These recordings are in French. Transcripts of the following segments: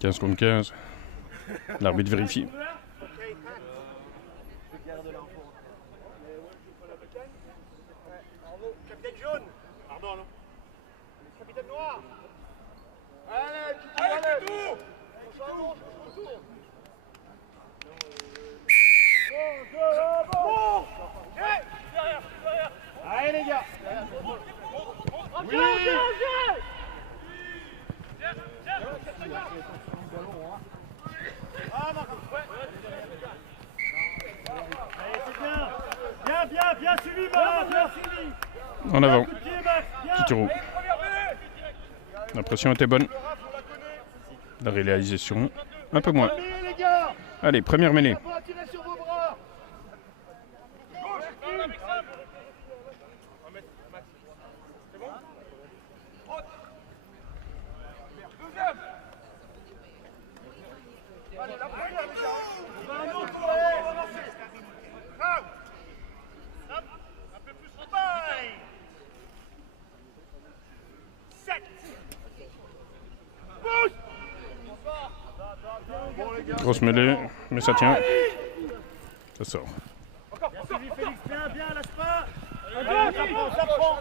15 contre 15. L'arbitre vérifie. Capitaine jaune. Pardon, non. Capitaine noir. Allez, tout. Bon. Allez les gars. Oui. Bien suivi, bien suivi. En avant. Kituro. La pression était bonne. La réalisation, un peu moins. Allez, première mêlée. Grosse mêlée, mais ça tient. Ça sort. Félix, bien, lâche pas. Ça prend.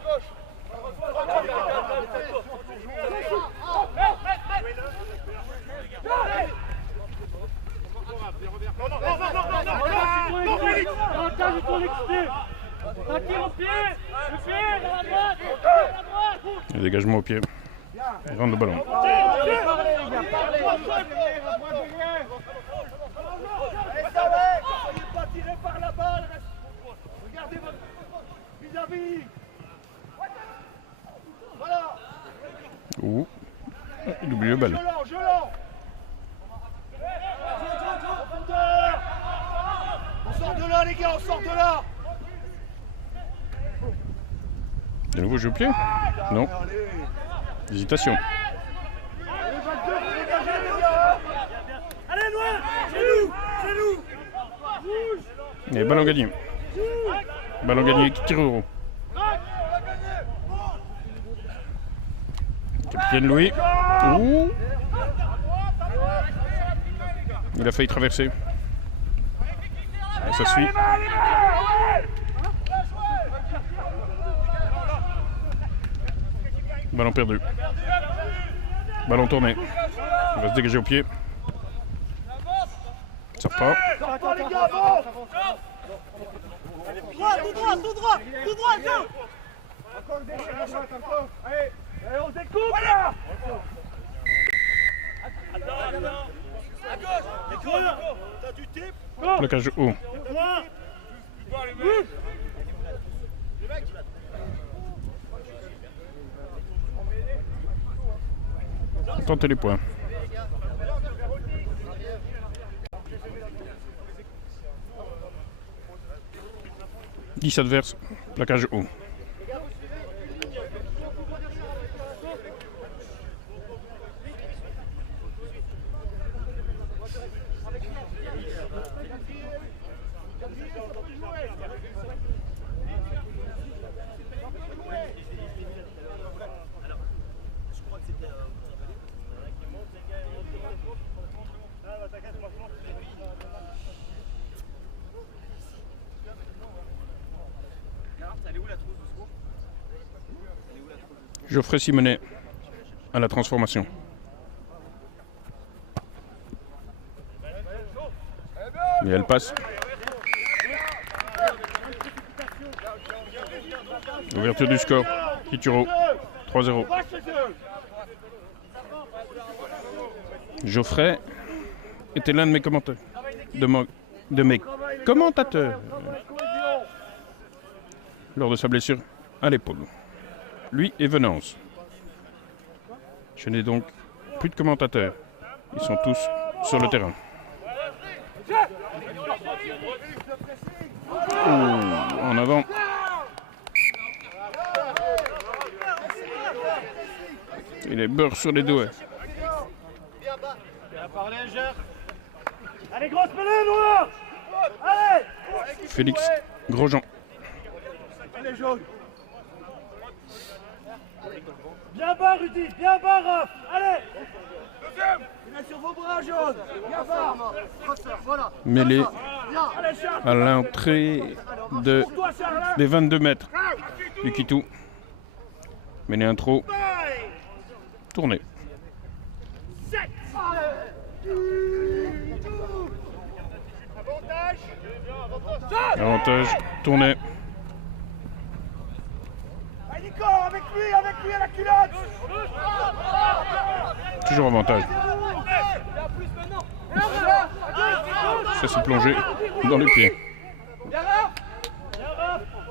Le dégagement au pied. Il rentre le ballon. Regardez votre vis-à-vis. Voilà. Ouh. Il oublie le ballon. On sort de là les gars, on sort de là. De nouveau jeu au pied? Non. Hésitation. Allez Noir, chez nous. Et ballon gagné. Ballon gagné, Kituro. Capitaine Louis. Ouh. Il a failli traverser. Ça suit. Ballon perdu. Ballon tourné. Il va se dégager au pied. Ça sort pas. Attends les gars, avance. Tout droit, go. Encore le dégage, encore. Allez, on découpe là. Attends. À gauche. T'as du type. Blocage haut. Tentez les points. 10 adverses, plaquage haut. Geoffrey Simonet à la transformation. Et elle passe. Ouverture du score. Kituro 3-0. Geoffrey était l'un de mes commentateurs. De mes commentateurs. Lors de sa blessure à l'épaule. Lui et Venance. Je n'ai donc plus de commentateurs. Ils sont tous sur le terrain. Oh, en avant. Il est beurre sur les doigts. Allez, grosse mêlée, Noir. Allez. Félix Grosjean. Allez, jaune. Bien bas, Rudy. Bien bas, Raph. Allez. Il est sur vos bras jaunes. Voilà. Mêlée à l'entrée des 22 mètres du Kitou. Mêlée intro. Tournée. Avantage, tournée. Avec lui à la culotte. Toujours avantage. Ça s'est plongé dans les pieds.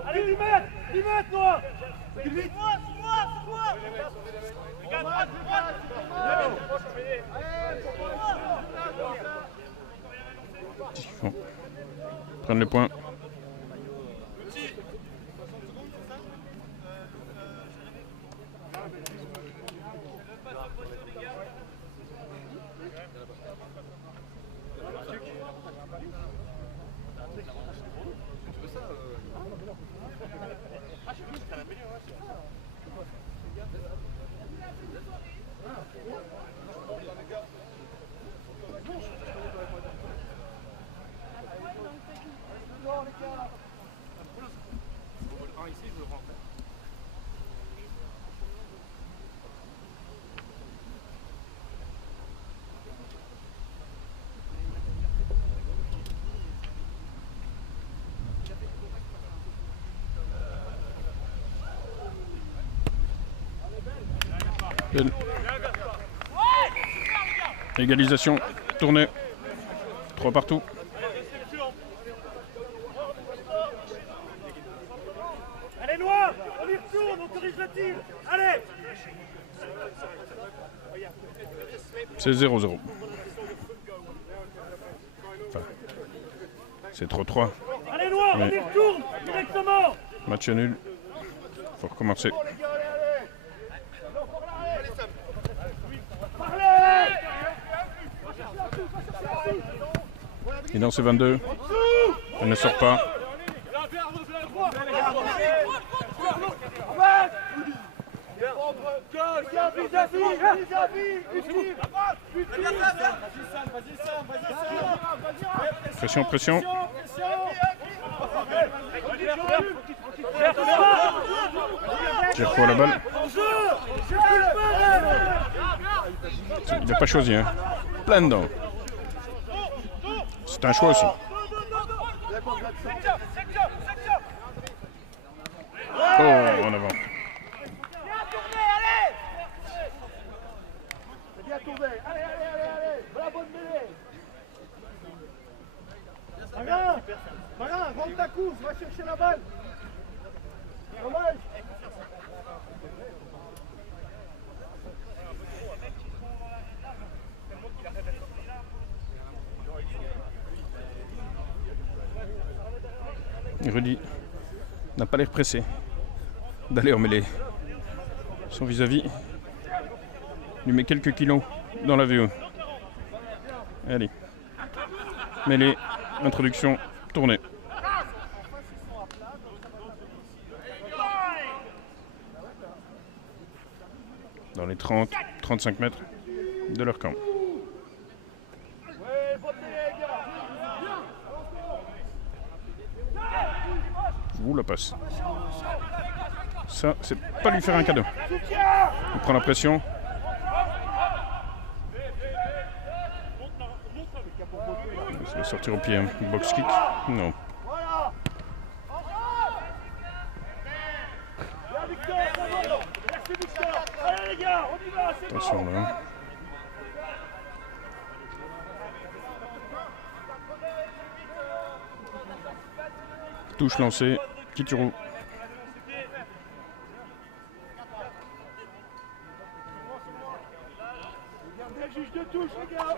Allez, 10 mètres, toi. Bon. Prendre les points. Égalisation, tournée, 3 partout. Allez, Noir, on y retourne, on corrige le tir. Allez. C'est 0-0. Enfin, c'est 3-3. Allez, Noir, on y retourne directement. Match nul. Faut recommencer. Et dans ce 22, elle ne sort pas. Pression, pression. Tire quoi la balle? Il n'a pas choisi, hein. Plein dedans. C'est un choix aussi. Oh, en avant. Bien tourné, allez, voilà bonne mêlée. Marin, rentre ta course, va chercher la balle. Dommage. Rudy n'a pas l'air pressé d'aller en mêlée. Son vis-à-vis lui met quelques kilos dans la VE. Allez. Mêlée, introduction, tournée. Dans les 30-35 mètres de leur camp. Ouh, la passe. Ça, c'est pas lui faire un cadeau. Il prend la pression. Ça va sortir au pied, hein. Box kick. Non. Attention là. Touche lancée, Kituro. Juge de touche, les gars.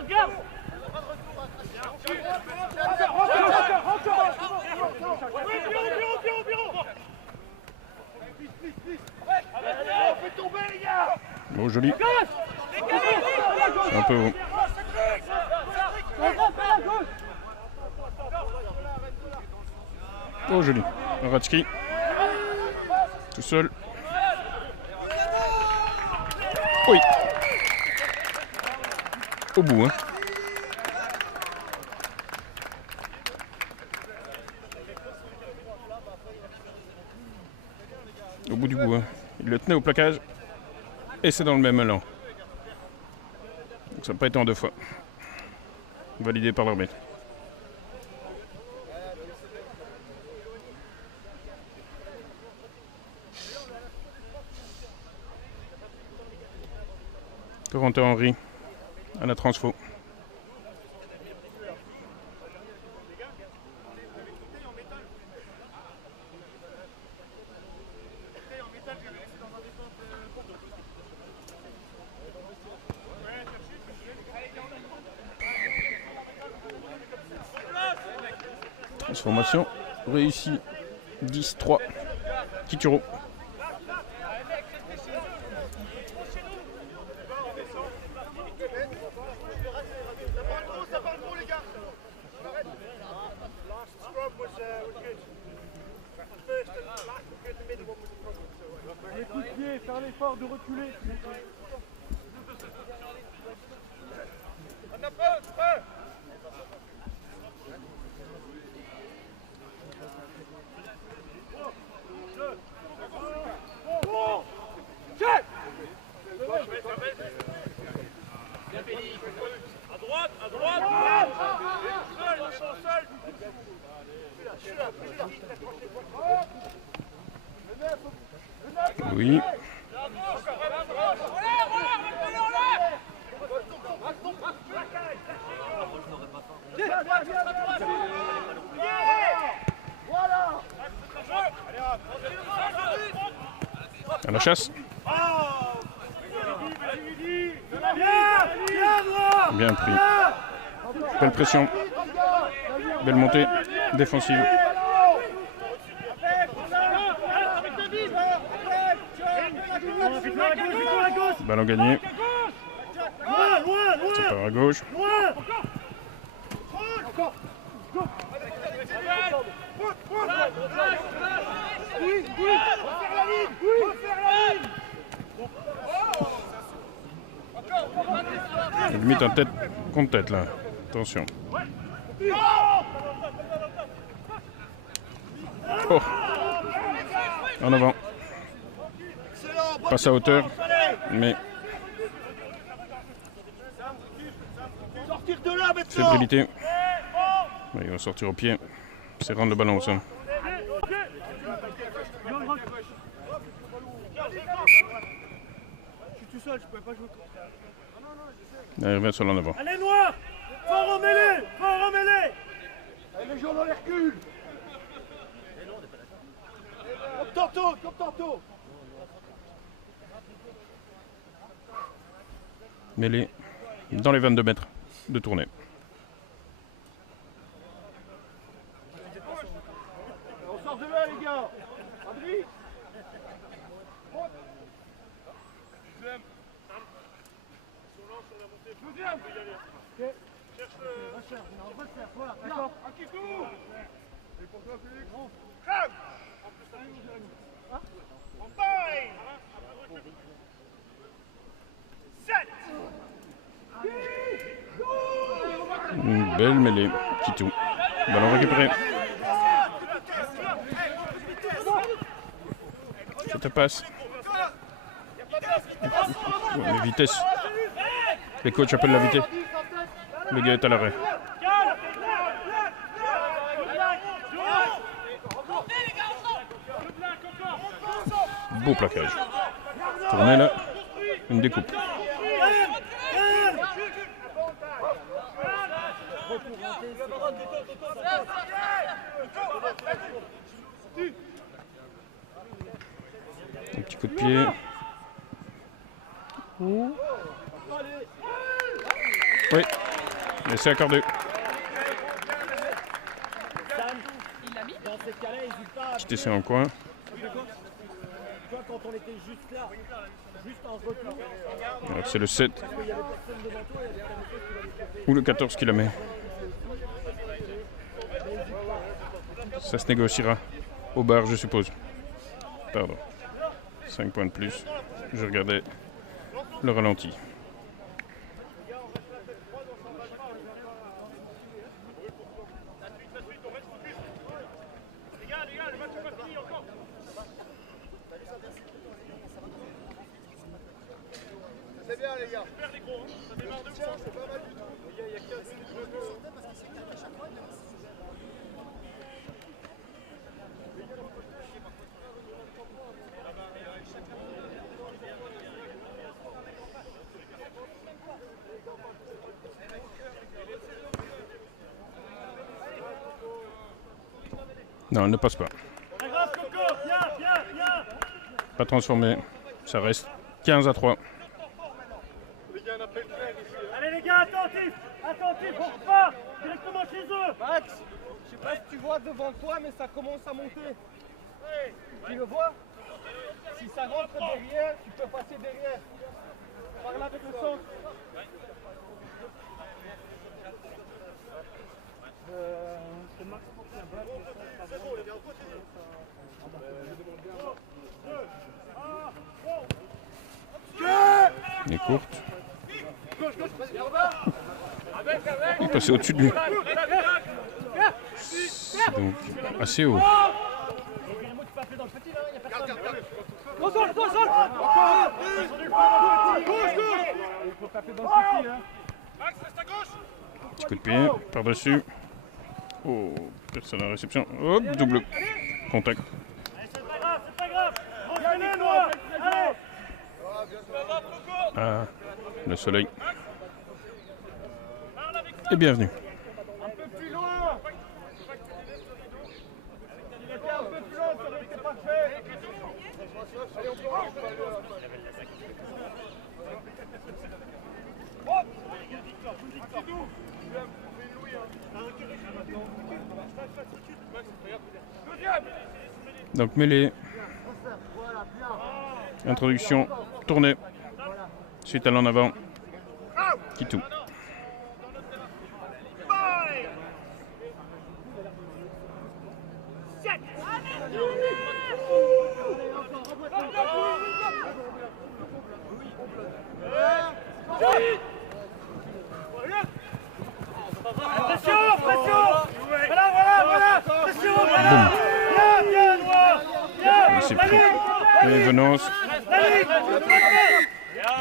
Regarde. Bon, joli. C'est un peu haut. Oh, joli. Ratski. Tout seul. Oui. Au bout, hein. Au bout du bout, hein. Il le tenait au plaquage. Et c'est dans le même élan. Donc ça n'a pas été en 2 fois. Validé par l'arbitre. Corentin Henry à la transfo. Transformation réussie. 10-3. Kituro. Les coups de pied, faire l'effort de reculer. À droite. Oui. À la chasse. Bien pris. Belle pression. Belle montée défensive. Ballon gagné. C'est par à gauche. Limite en tête contre tête là. Attention. Oh. En avant. Passe à hauteur. Mais fébrilité. Il va sortir au pied. C'est rendre le ballon au sol. Je suis tout seul, je pouvais pas jouer. Il revient sur l'en avant. Allez, Noir! Fort en mêlée! Fort en mêlée! Allez, les gens dans les reculs! Comme tantôt! Mêlée dans les 22 mètres de tournée. On sort de là, les gars! André! Deuxième! Ok. Cherche le... On va le faire, voilà. D'accord. Un qui court! Et pour toi, Félix? Crème! En plus, ça hein? En taille! 7! Une belle mêlée. Kitou. Ballon récupéré. Ça te passe. La vitesse. Les coachs appellent la vitesse. Le gars est à l'arrêt. Beau plaquage. Tournez là. Une découpe. Un petit coup de pied. Oui, mais c'est accordé. Petit essai en coin. C'est le 7 ou le 14 qui la met. Ça se négociera au bar, je suppose. Pardon. 5 points de plus. Je regardais le ralenti. C'est bien les gars. Super les gros, ça démarre de tiens, c'est pas mal du tout. Il y a 15 minutes de jeu. Non, elle ne passe pas. Pas transformé. Ça reste 15-3. Allez les gars, attentifs, attentifs, on repart directement chez eux. Max, je sais pas si tu vois devant toi, mais ça commence à monter. Tu le vois? Si ça rentre derrière, tu peux passer derrière. Parle avec le centre. Elle est courte. Il est passé au-dessus de lui. C'est donc assez haut. Petit coup de pied par-dessus. Oh, personne à la réception. Hop, double contact. C'est pas grave. Revenez, Noah. Allez. Ah, le soleil. Et bienvenue. Un peu plus loin. Il était un peu plus loin, ça aurait été parfait. Allez, on peut Donc mêlée. Introduction, tournée. Suite à l'en avant. Kitou. Pression, pression. Voilà, pression, voilà. Bien, Noah. Bien, C'est pris. Et Venance.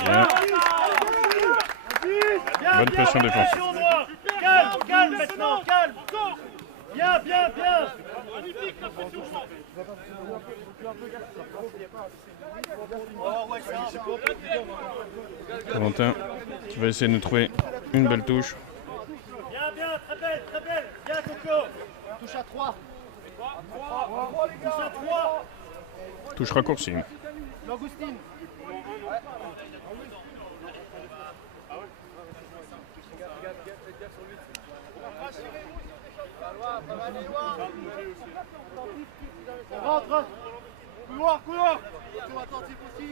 Bien. Bonne pression défensive. Calme, calme maintenant, calme. Bien, bien, bien. Valentin qui va essayer de nous trouver une belle touche. Bien, bien, très belle. Bien, Coco. touche à 3. Touche à 3. Touche raccourcie. L'Augustine. Rentre. Couloir, couloir. Retour attentif aussi.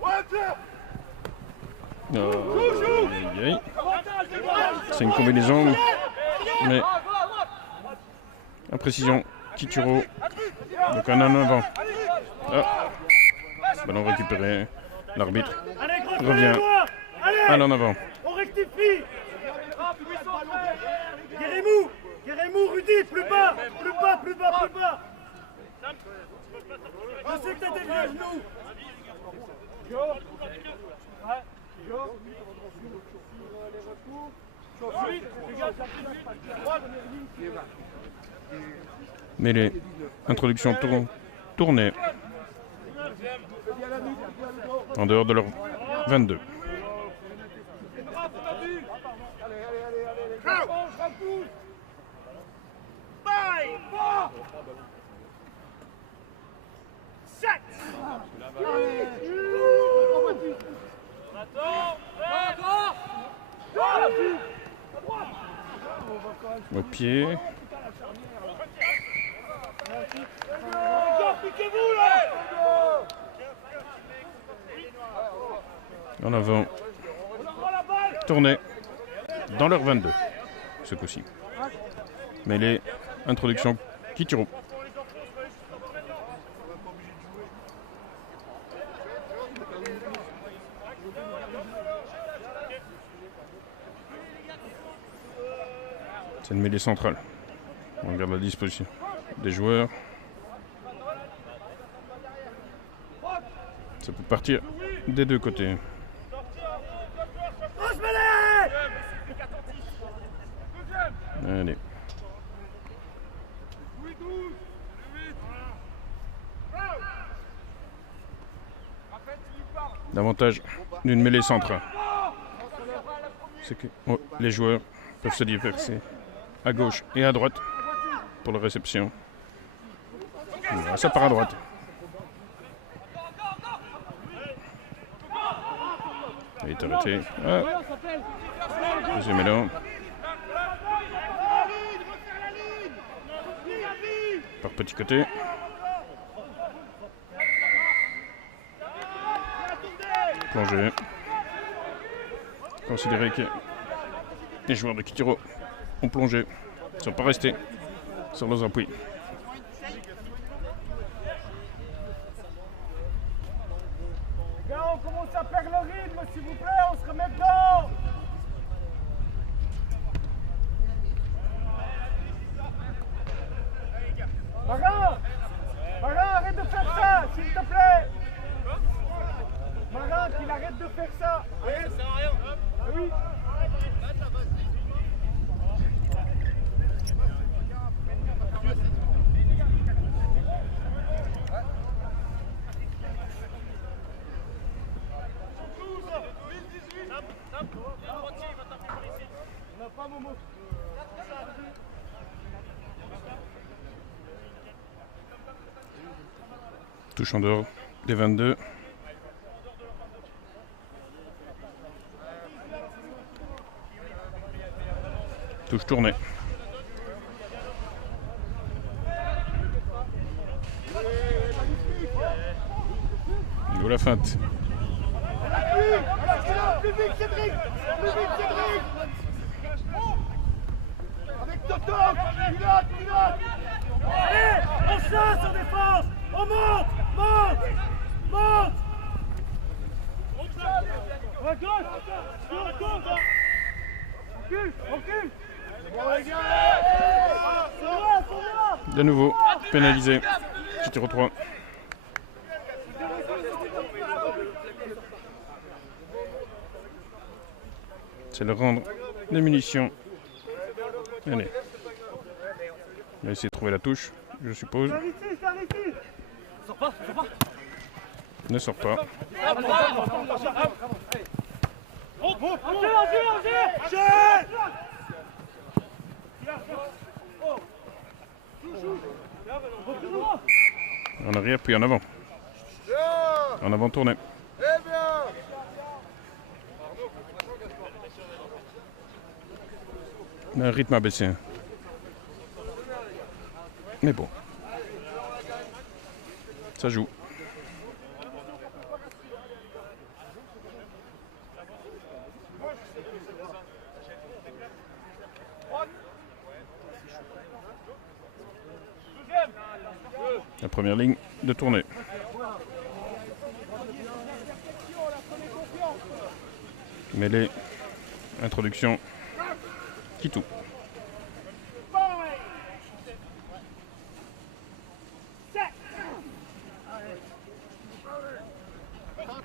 Ouais, Pierre. Aïe, aïe. C'est une combinaison, mais imprécision. Kituro. Donc un en avant. Ah. Ballon récupéré. L'arbitre revient. Un en avant. On rectifie. Guérémou, Rudy, plus bas. Je sais que t'as des vieux genoux. Mêlée. Introduction tournée. En dehors de leur 22. Au pied. En avant. Tournée. Dans leur 22. ce coup-ci. Mêlée, introduction, Kitiro. C'est une mêlée centrale. On regarde la disposition des joueurs. Ça peut partir des deux côtés. Allez. L'avantage d'une mêlée centrale, c'est que les joueurs peuvent se disperser à gauche et à droite pour la réception. Voilà, ça part à droite. Il est arrêté. Ah. Deuxième élan. Par petit côté. Plongé. Considéré que les joueurs de Kitiro ont plongé. Ils ne sont pas restés sur leurs appuis. Les gars, on commence à perdre le rythme, s'il vous plaît, on se remet dedans. Marin, arrête de faire ça, s'il te plaît. Marin, qu'il arrête de faire ça. Arrête. Ça sert à rien. Oui. On n'a pas Momo. Touche en dehors des 22. Touche tournée. Niveau la feinte. Plus vite, Cédric. Plus vite, Cédric. Avec Toto. Pilote. Allez, on chasse en défense. On monte. À gauche. Recule. Bon, les gars. De nouveau, pénalisé. Kitiro 3. C'est le rendre des munitions. Allez. On va essayer de trouver la touche, je suppose. Ne sort pas. En arrière puis en avant. En avant tourné. Le rythme a baissé. Mais bon. Ça joue. La première ligne de tournée. Mêlée, introduction, Kitou.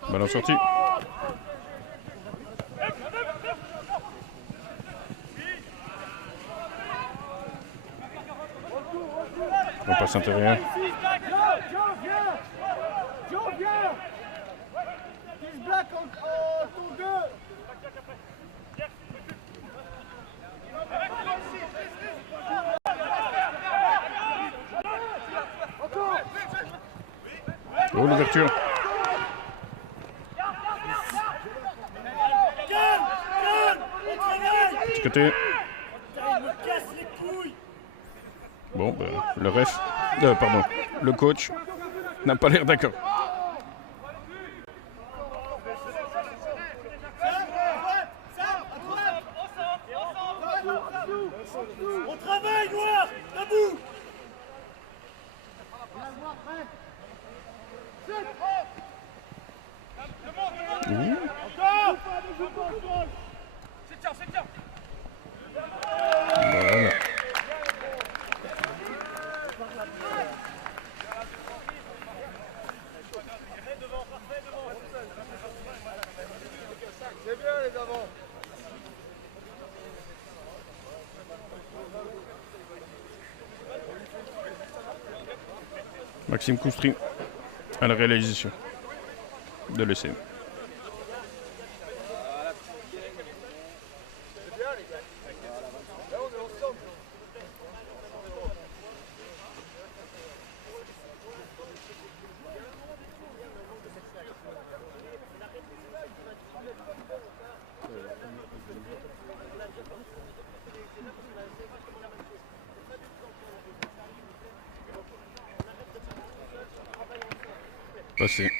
Ballon sorti. On passe intérieur. Joe, viens. He's black on tour 2. Oh, l'ouverture. Petit côté. Bon, ben, le ref, pardon, le coach n'a pas l'air d'accord. Voilà. C'est bien les avants. Maxime Coustry à la réalisation de l'essai. C'est bien les gars. Là on est ensemble. Passé.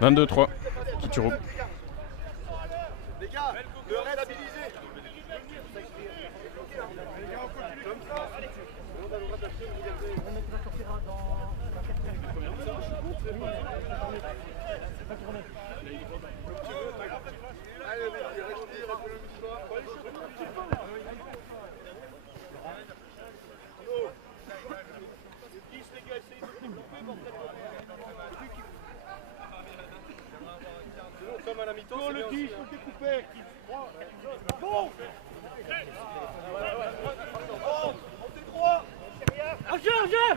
22-3. Kituro. Les gars, le raid stabilisé. Allez, respire, économise-toi. Comme à la mi-temps, c'est le 10, faut découper. Bon. Montez droit. Argent.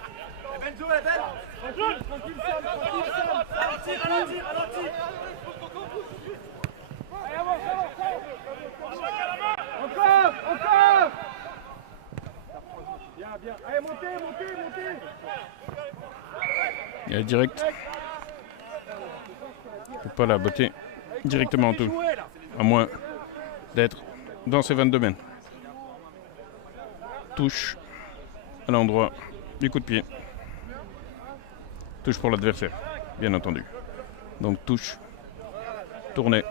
Benzo, la belle. Tranquille, Sam. Ralentis. Allez, avance. Encore. Bien. Allez, montez. Il y a direct. Faut pas la botter directement en tout. À moins d'être dans ses 22 mètres. Touche à l'endroit du coup de pied. Touche pour l'adversaire, bien entendu. Donc touche, tournée.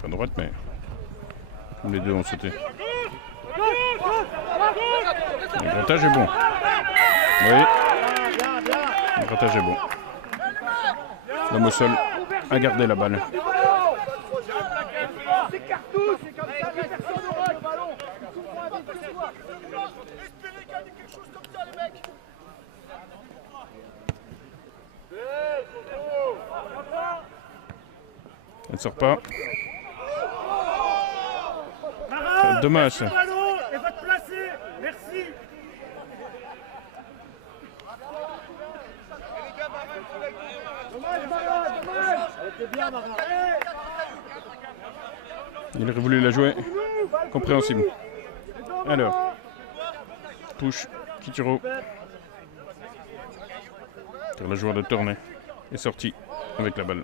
Pas droite, mais les deux ont sauté. Le grattage est bon. Oui. Le grattage est bon. L'homme au sol a gardé la balle. C'est cartouche, c'est comme ça, personne n'aura le ballon. Espérez qu'il y ait quelque chose comme ça, les mecs. Elle ne sort pas. C'est dommage ça. Et va te placer. Merci. Il aurait voulu la jouer. Compréhensible. Alors. Touche. Kituro. Car le joueur de Tournai est sorti avec la balle.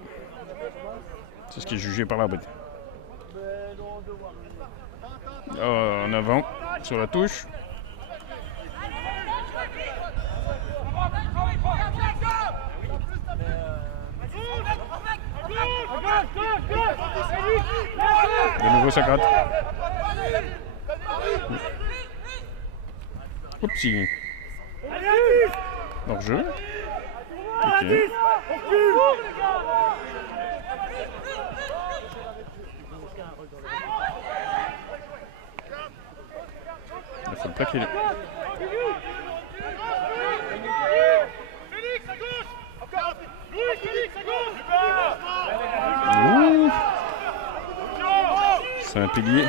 C'est ce qui est jugé par l'arbitre. En avant, sur la touche. De nouveau ça gratte. Oupsie. Hors jeu. Ok. Il faut le plaquer. Ouh. C'est un pilier.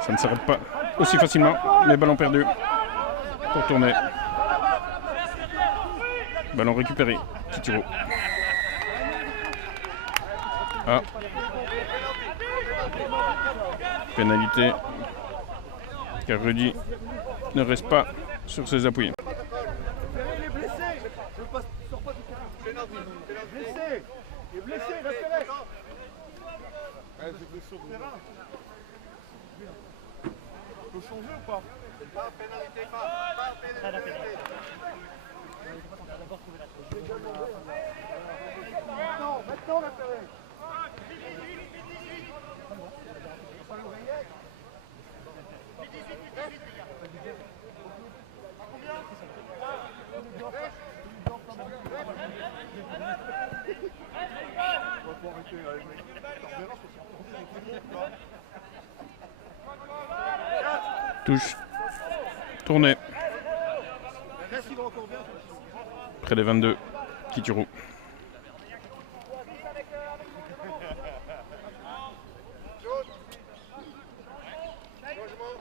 Ça ne s'arrête pas aussi facilement. Les ballons perdus. Pour tourner. Ballon récupéré. Kituro. Ah. Pénalité. Car Rudy ne reste pas sur ses appuis. Il est blessé. Je sors pas du terrain. Blessé. Il est blessé, reste. J'étais sur le terrain. Faut changer ou pas? Pas pénalité, pas pénalité. Maintenant la pénalité. Touche. Tournée. Près des 22. Kituro.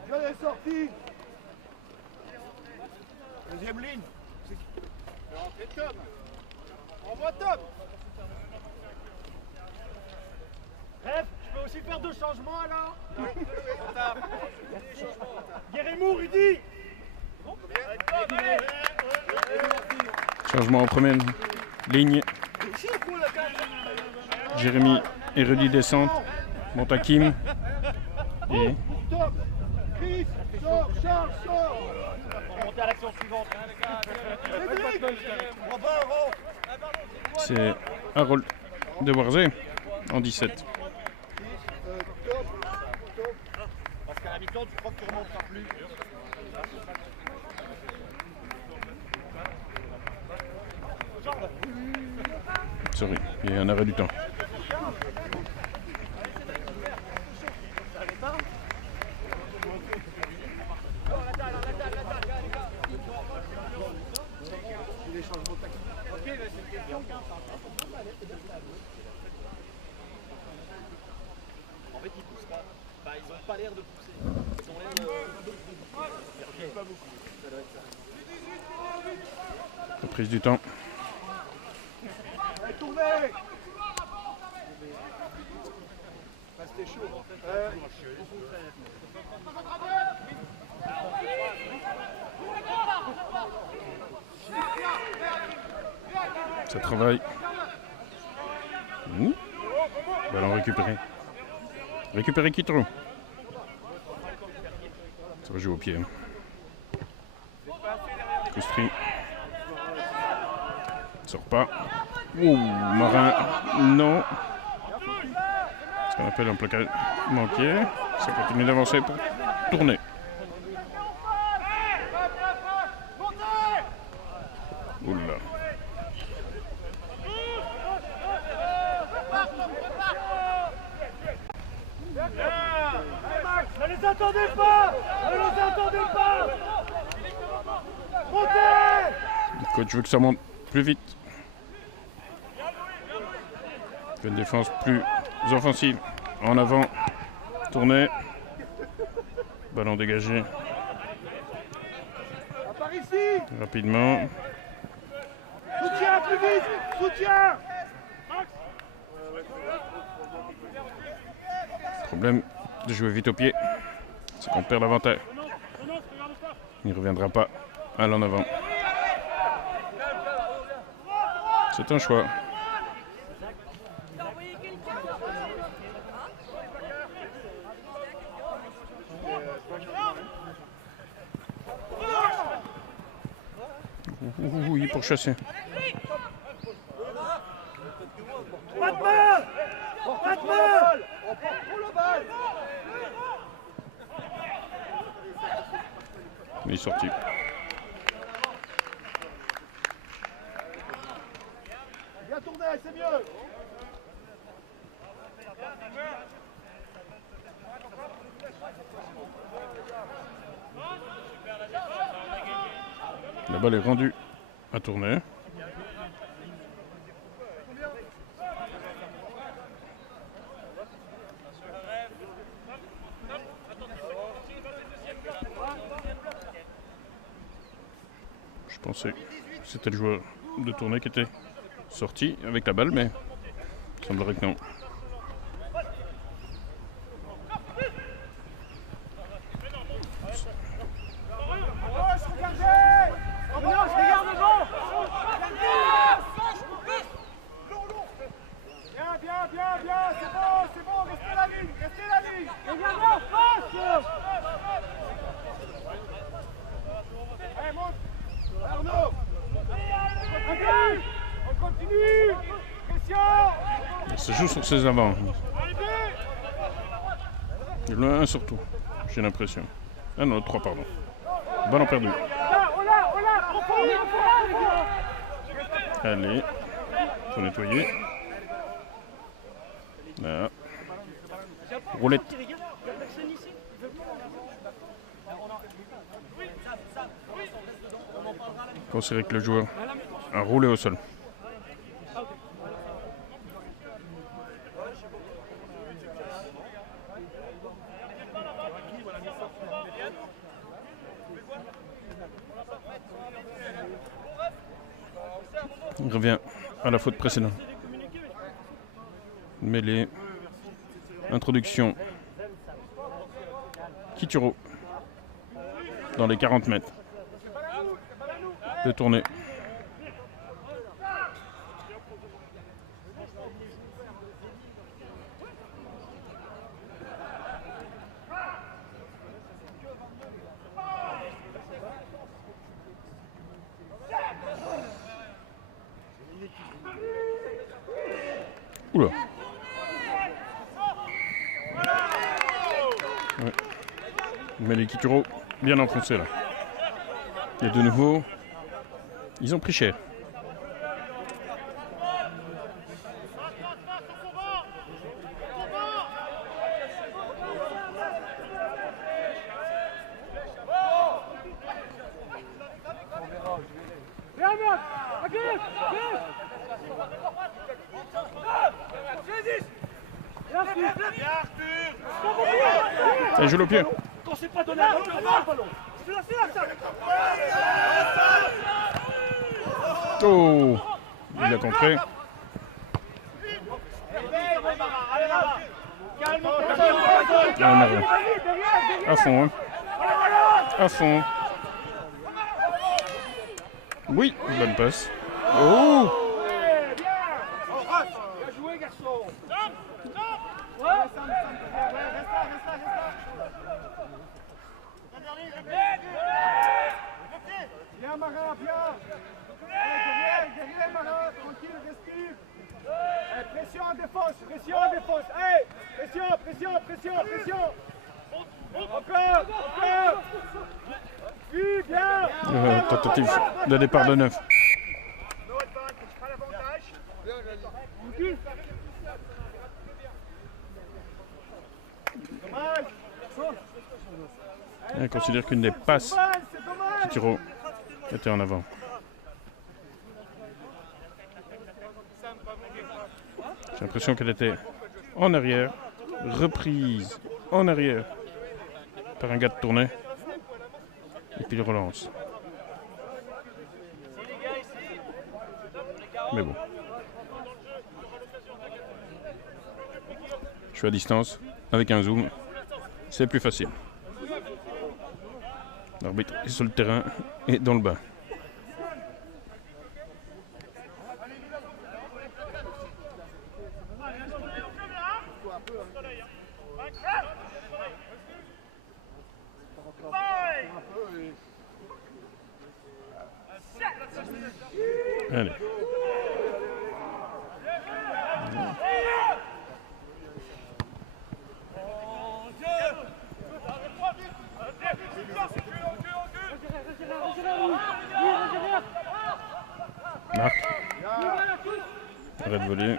Jeune est sorti. Deuxième ligne. Fais rentrer Tom. Envoie Tom. Bref, je peux aussi faire 2 changements alors. Guérémou, Rudy. Changement en première ligne. Jérémy et Rudy descendent. Montakim. Et Tom. Chris. Sors, Charles, sors. On va monter à l'action suivante. c'est Harold de Warzé en 17. Parce qu'à la mi-temps, tu crois que tu remonteras plus. Sorry, il y a un arrêt du temps. En fait, ils poussent pas. Bah, ils ont pas l'air de pousser. Ils ont l'air de... Pas beaucoup. Ça doit être ça. La prise du temps. Allez, tournez. C'était chaud. Ça travaille. Ballon récupéré. Récupéré Kitro. Ça va jouer au pied. Coustri. Sort pas. Oh, Marin. Non. Ce qu'on appelle un placage manqué. Ça continue d'avancer pour tourner. Oula. Ne les attendez pas! Ne les attendez pas! Montez! Le coach veut que ça monte plus vite. Une défense plus offensive. En avant. Tourner. Ballon dégagé. Par ici. Rapidement. Soutien, plus vite. Soutien. Problème de jouer vite au pied. C'est qu'on perd l'avantage. Il ne reviendra pas à l'en avant. C'est un choix. Il est pourchassé. Pas de main! Pas de main! On prend trop le balle. Il est sorti. Bien tourné, c'est mieux. La balle est rendue à tourner. Je pensais que c'était le joueur de tournée qui était sorti avec la balle, mais il semblerait que non. Bien, c'est bon, restez la ligne. joue sur ses avants. Le 1 surtout, j'ai l'impression. Ah non, le 3, pardon. Ballon perdu. Allez, faut nettoyer. Là. Roulette. Considéré que le joueur a roulé au sol. Il revient à la faute précédente. Mêlée. Introduction. Kituro. Dans les 40 mètres. De tournée. Oula. Ouais. Mais les Kituro bien enfoncés là. Et de nouveau, ils ont pris cher. Ça joue le pied. Quand c'est pas donné à l'autre, le ballon. C'est là, ça. Oh, il a contré. À fond, hein. À fond. Oui, bonne passe. Oh. Bien joué, garçon. Viens, Marin, viens. Derrière, Marin, tranquille, respire. Pression en défense. Hey, pression. Encore. Oui, bien. Tentative de départ de 9. On considère qu'une des passes Kituro était en avant. J'ai l'impression qu'elle était en arrière, reprise en arrière par un gars de tournée. Et puis il relance. Mais bon. Je suis à distance, avec un zoom, c'est plus facile. L'arbitre est sur le terrain et dans le bain. Allez. Marc. Arrête de voler.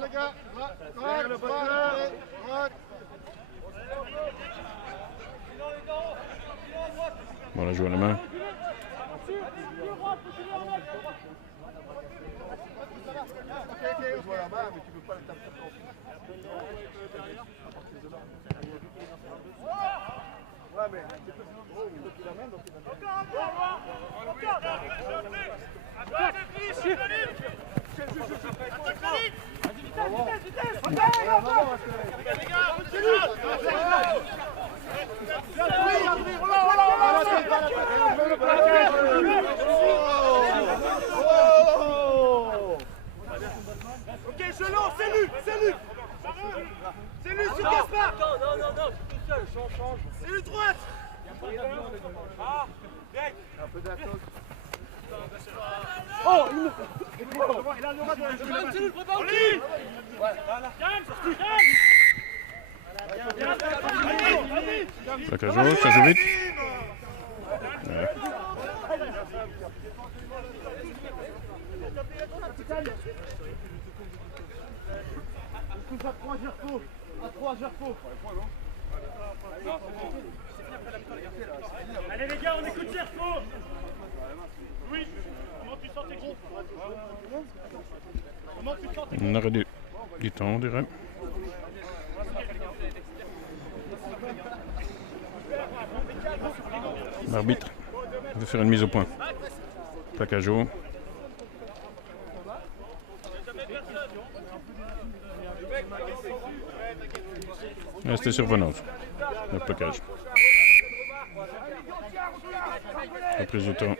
Les gars. Bon, la joue à la main. Ok, on voit la main, mais tu peux pas le taper ouais, mais c'est plus gros, il l'amène, donc il Ok, je lance, c'est lui. C'est lui, tu casses pas. Non, je suis tout seul, change. C'est lui droite. Ah, un peu d'attente. Oh, Il a le droit de il prépare le Plaquage, ça joue vite. Ouais. À 3 Gerfo. À 3 Gerfo. Allez les gars, on écoute Gerfo. Oui. Comment tu sens tes groupes? Comment tu sens tes groupes? On arrête du temps, on dirait. L'arbitre veut faire une mise au point. Plaquage haut. C'était survenance. Le plaquage. Reprise du temps.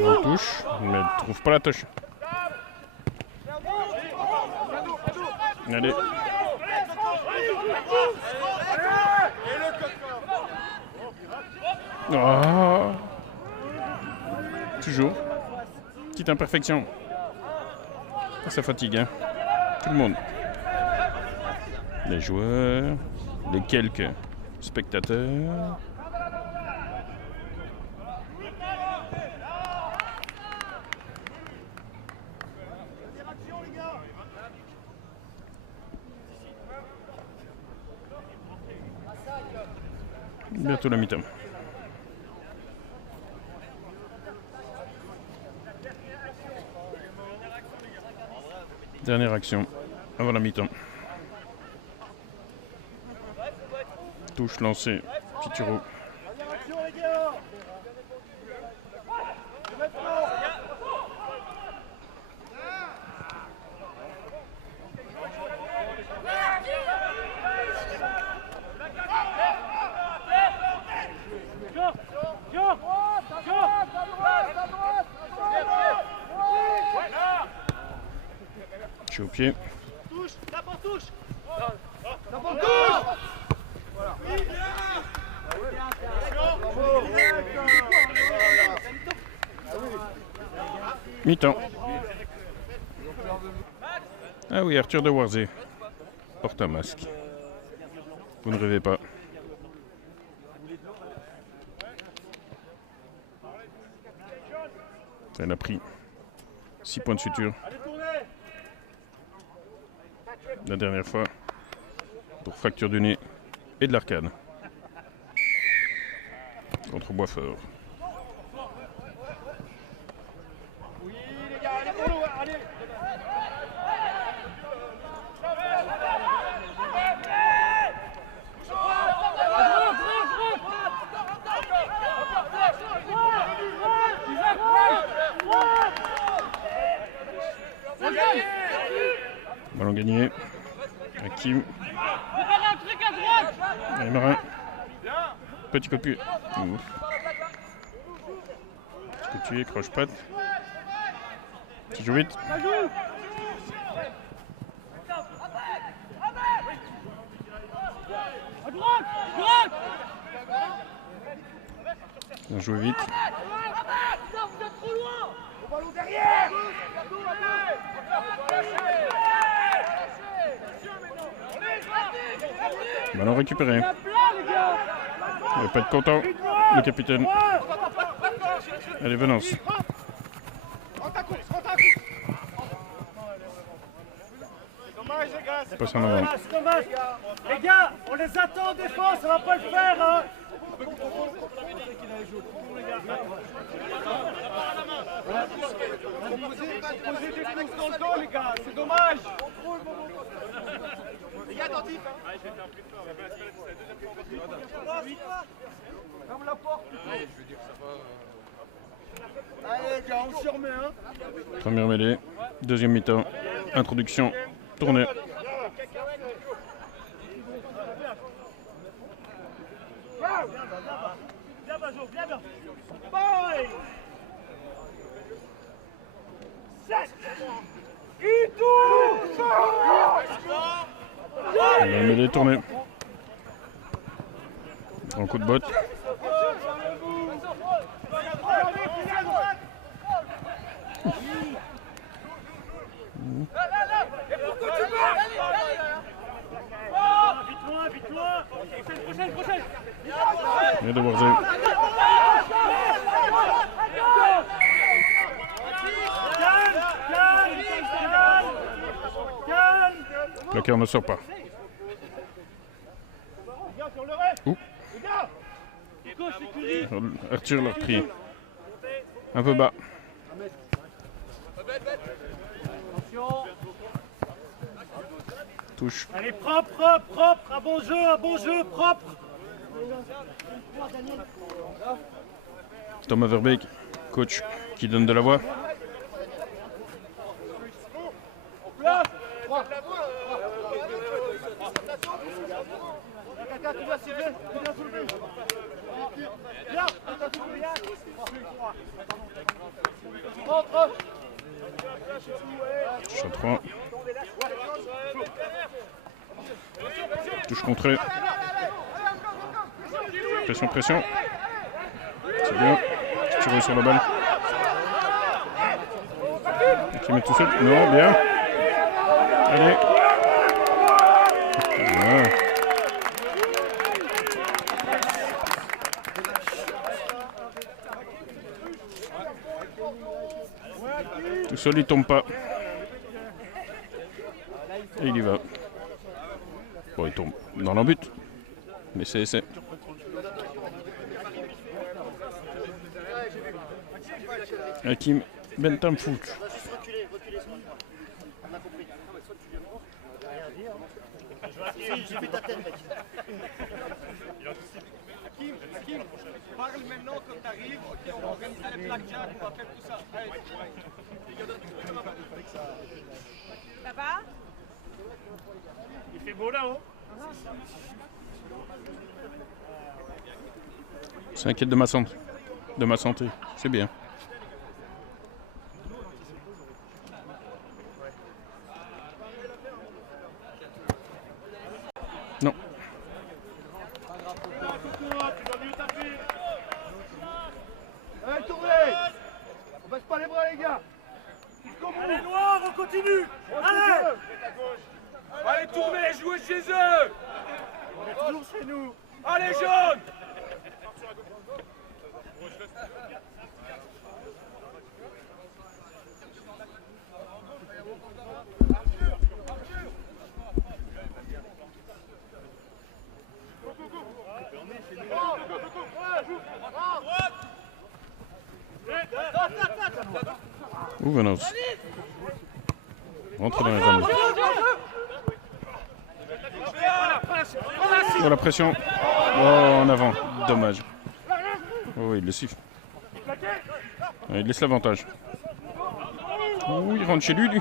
On touche, mais il ne trouve pas la touche. Allez. Oh. Toujours. Petite imperfection. Ça fatigue, hein. Tout le monde. Les joueurs, les quelques spectateurs. Bientôt la mi-temps. Dernière action avant la mi-temps. Touche lancée, Pituro. Je suis au pied. Touche, d'abord touche. D'abord touche. Mi-temps. Ah oui, Arthur de Warzé porte un masque. Vous ne rêvez pas. Elle a pris 6 points de suture. La dernière fois pour fracture du nez et de l'arcane contre Boisfort. Oui les gars, allez pour nous, allez. Ballon gagné. Hakim. Allez, Marin. Petit coup de pied. Petit coup de pied, croche-patte. Qui joue vite. On joue vite. Ballon derrière. Ballon récupéré. Il va pas être content, le capitaine. Allez, Venance. Dommage les gars, c'est Passe en avant. dommage. Les gars, on les attend en défense, on va pas le faire hein. Posez des coups dans le dos les gars, c'est dommage. Les gars, attentifs Ferme la porte. Allez les gars, on se remet hein. Première mêlée, deuxième mi-temps, introduction, tournée. Viens Bajo, viens bien. Boy 7 La mêlée est tournée. Un coup de botte. Et de Warzé. Le cœur ne sort pas. Ouh. Arthur l'a repris. Un peu bas. Touche. Allez, propre, propre, propre, un bon jeu, propre. Thomas Verbeek, coach, qui donne de la voix. Touche à 3. Touche contrée. Pression, pression. C'est bien. Tiré sur la balle. Qui met tout seul. Non, bien. Allez. Voilà. Tout seul, il tombe pas. Et il y va. Bon, il tombe dans l'embut. Mais c'est essai. Hakim Bentamfouk. J'ai vu ta tête, mec. Hakim, parle maintenant quand t'arrives. On va organiser les blackjack, on va faire tout ça. Ça va? Il fait beau là-haut. S'inquiète de ma santé. De ma santé, c'est bien. Non. Allez, tournez. On baisse pas les bras, les gars. Allez, noir, on continue. Allez. Allez, tournez, jouez chez eux. On est toujours chez nous. Allez, jaune. Où Venos? Rentre dans les rames. Oh la pression. Oh en avant. Dommage. Oh il le siffle. Il laisse l'avantage. Oh il rentre chez lui.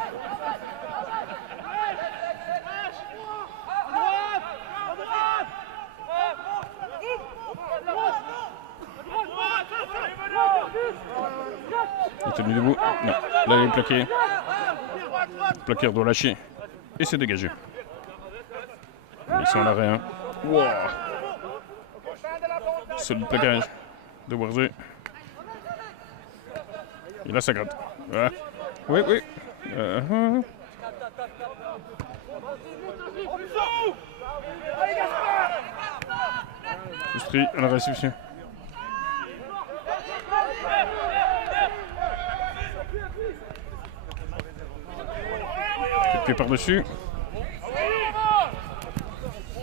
Il est tenu debout. Non. Là il est plaqué. Le plaqueur doit lâcher. Et c'est dégagé. Ils sont à l'arrêt. Hein. Wow. Solide plaquage de Warzé. Et là ça gratte. Voilà. Oui, oui. Soustri à la réception. Pied par-dessus.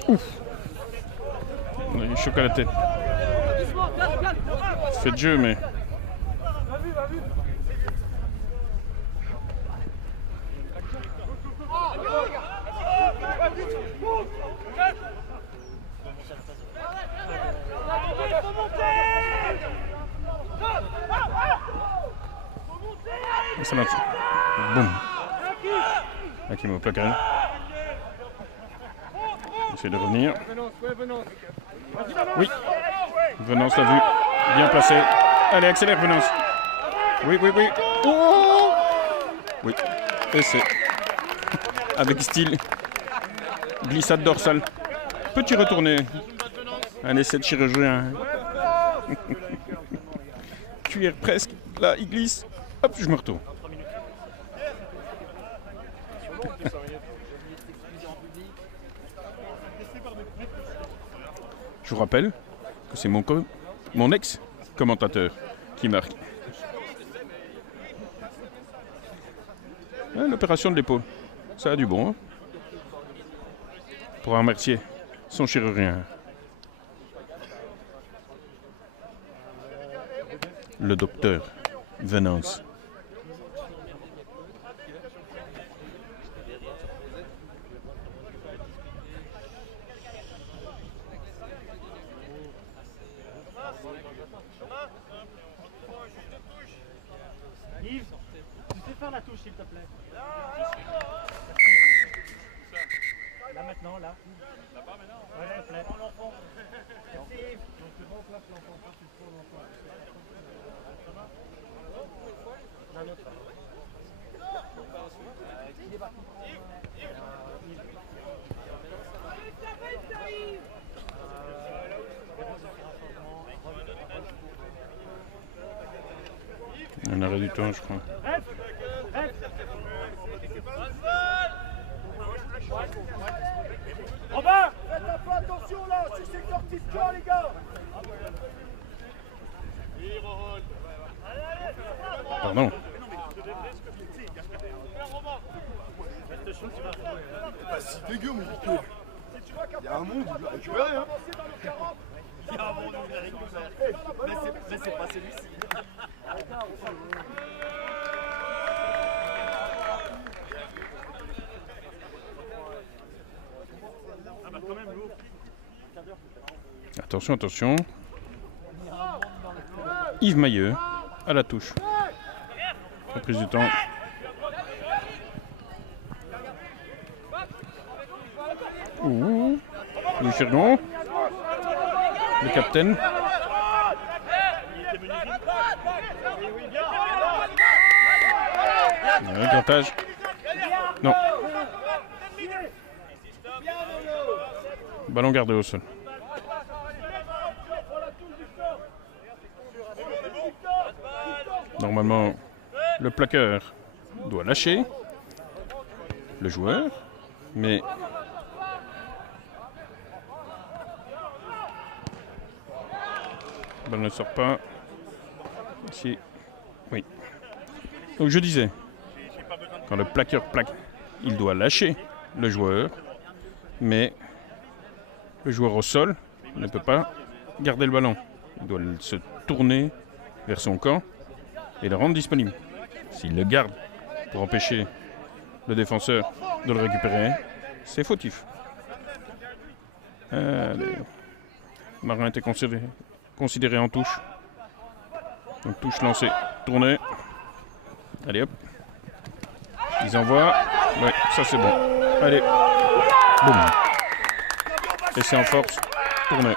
Ouf. Il choque à la tête. Fait de jeu, mais. Et ça marche. Boum. Hakim au plaquage. Essaie de revenir. Oui. Venance l'a vu. Bien placé. Allez, accélère Venance. Oui, oui, oui. Oh oui. Et c'est avec style. Glissade dorsale. Petit retourné. Un essai de chirurgien. Cuillère presque. Là, il glisse. Hop, je me retourne. Je vous rappelle que c'est mon ex-commentateur qui marque. L'opération de l'épaule. Ça a du bon. Hein, pour remercier son chirurgien. Le docteur Venance. Yves, tu sais faire la touche s'il te plaît. Là maintenant, là. Là-bas maintenant. Ouais, s'il te plaît. Merci Yves. Donc tu remplaces l'enfant, pas tu prends l'enfant. D'un autre. Il est parti. Un arrêt du temps, je crois. Robin, faites un peu attention là, sur ces sorties de camp les gars. Pardon. C'est dégueu mon piqué. Il y a un monde où il a récupéré hein. Il y a un monde où il a récupéré. Mais c'est pas celui-ci. Attention, attention. Yves Mailleux à la touche. Reprise du temps. Ouh. Le Chirgon. Le capitaine. Le grattage. Non. Ballon gardé au sol. Normalement, le plaqueur doit lâcher le joueur, mais le ballon ne sort pas. Ici, oui. Donc je disais, quand le plaqueur plaque, il doit lâcher le joueur, mais le joueur au sol ne peut pas garder le ballon. Il doit se tourner vers son camp et le rendre disponible. S'il le garde pour empêcher le défenseur de le récupérer, c'est fautif. Allez. Marin était considéré en touche. Donc touche lancée, tournée. Allez hop. Ils envoient. Ouais, ça c'est bon. Allez. Boum. Et c'est en force. Tournée.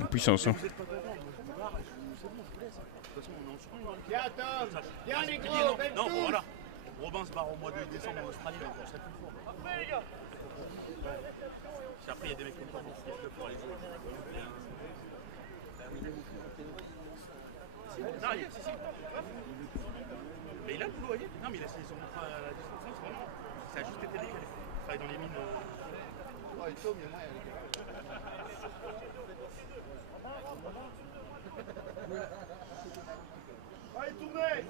En puissance. Hein. Non, voilà. Robin se barre au mois de décembre en Australie, donc on serait plus fort. Puis après, il y a des mecs qui ont pas pour aller jouer. Non, il y a, si. Mais il a le boulot, voyez. Non, mais il a signé son contrat à la distance, vraiment. Ça a juste été réglé. Il travaille dans les mines. Oh, il tombe, mais Allez, tournez.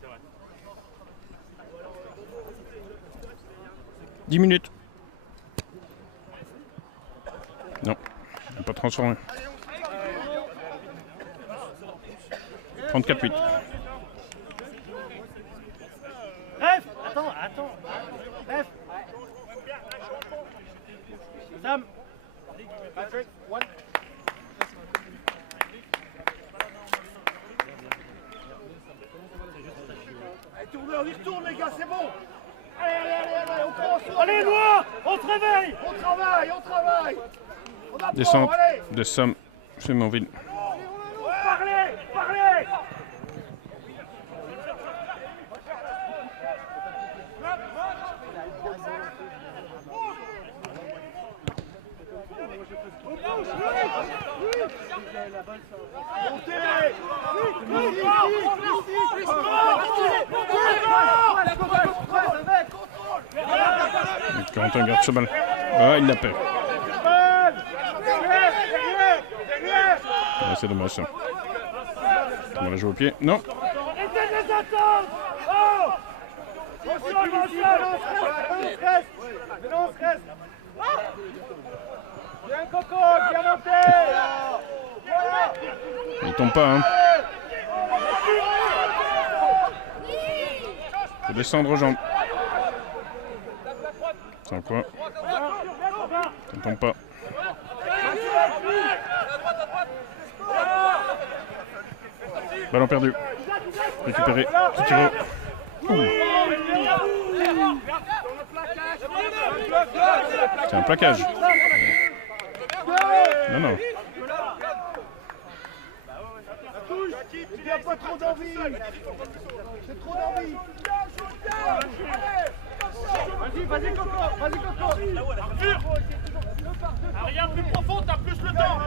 C'est vrai. 10 minutes. Non, il n'a pas transformé. 34-8. Bref, attends. Bref. Sam. Patrick, one. Allez, tournez on y retourne les gars, c'est bon. Allez, on prend soin. Allez, Noir, on se réveille. On travaille. On apprend, Descente allez. de Sam Frémonville. Parlez. Corentin garde ce bal. Ah, il l'a peur. Ah, c'est dommage ça. On va jouer au pied. Non. Bien, Coco, bien monté. Il tombe pas, hein. Faut descendre aux jambes. C'est un quoi? Ça ne tombe pas. Ballon perdu. Récupéré. Kitiro. C'est un plaquage. Non. Il n'y a pas trop d'envie. C'est trop d'envie. Vas-y, Coco. Rien plus profond, t'as plus le temps.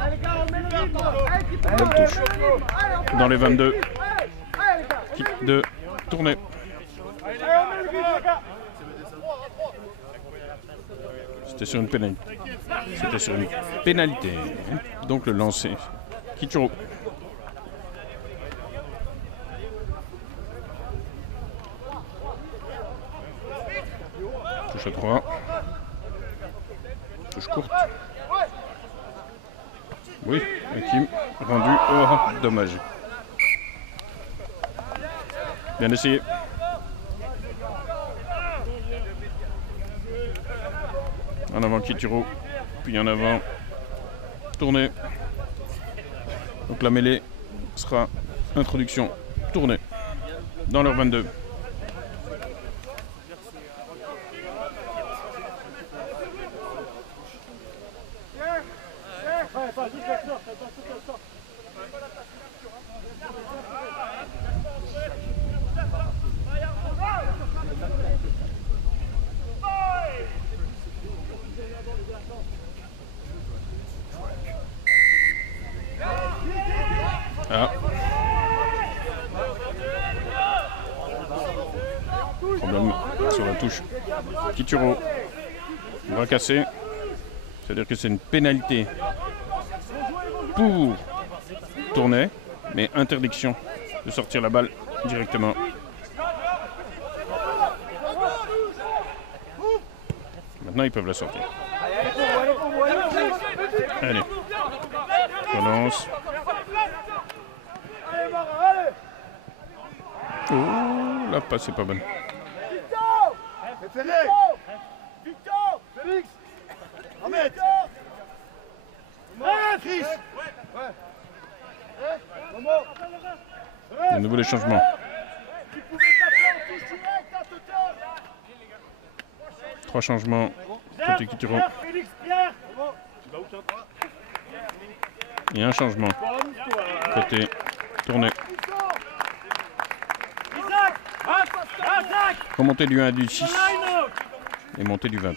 Allez, les gars, on met le rythme. Belle touche. Dans les 22. Kick de tournée. Allez, on met le rythme, les gars. C'était sur une pénalité. Donc le lancer. Kituro. Touche à 3. Touche courte. Oui, Hakim rendu. Oh, dommage. Bien essayé. En avant Kituro, puis en avant tournée. Donc la mêlée sera introduction tournée dans leur 22. Ah. Problème sur la touche. Kituro. Bras cassé. C'est-à-dire que c'est une pénalité pour tourner, mais interdiction de sortir la balle directement. Maintenant, ils peuvent la sortir. Allez. Relance. Oh, la passe c'est pas bonne. Victor, Félix, Ahmed, Chris. De nouveau les changements. Trois changements côté Kituro. Et un changement côté tournée. Remontée du 1 à du 6 et montée du 20.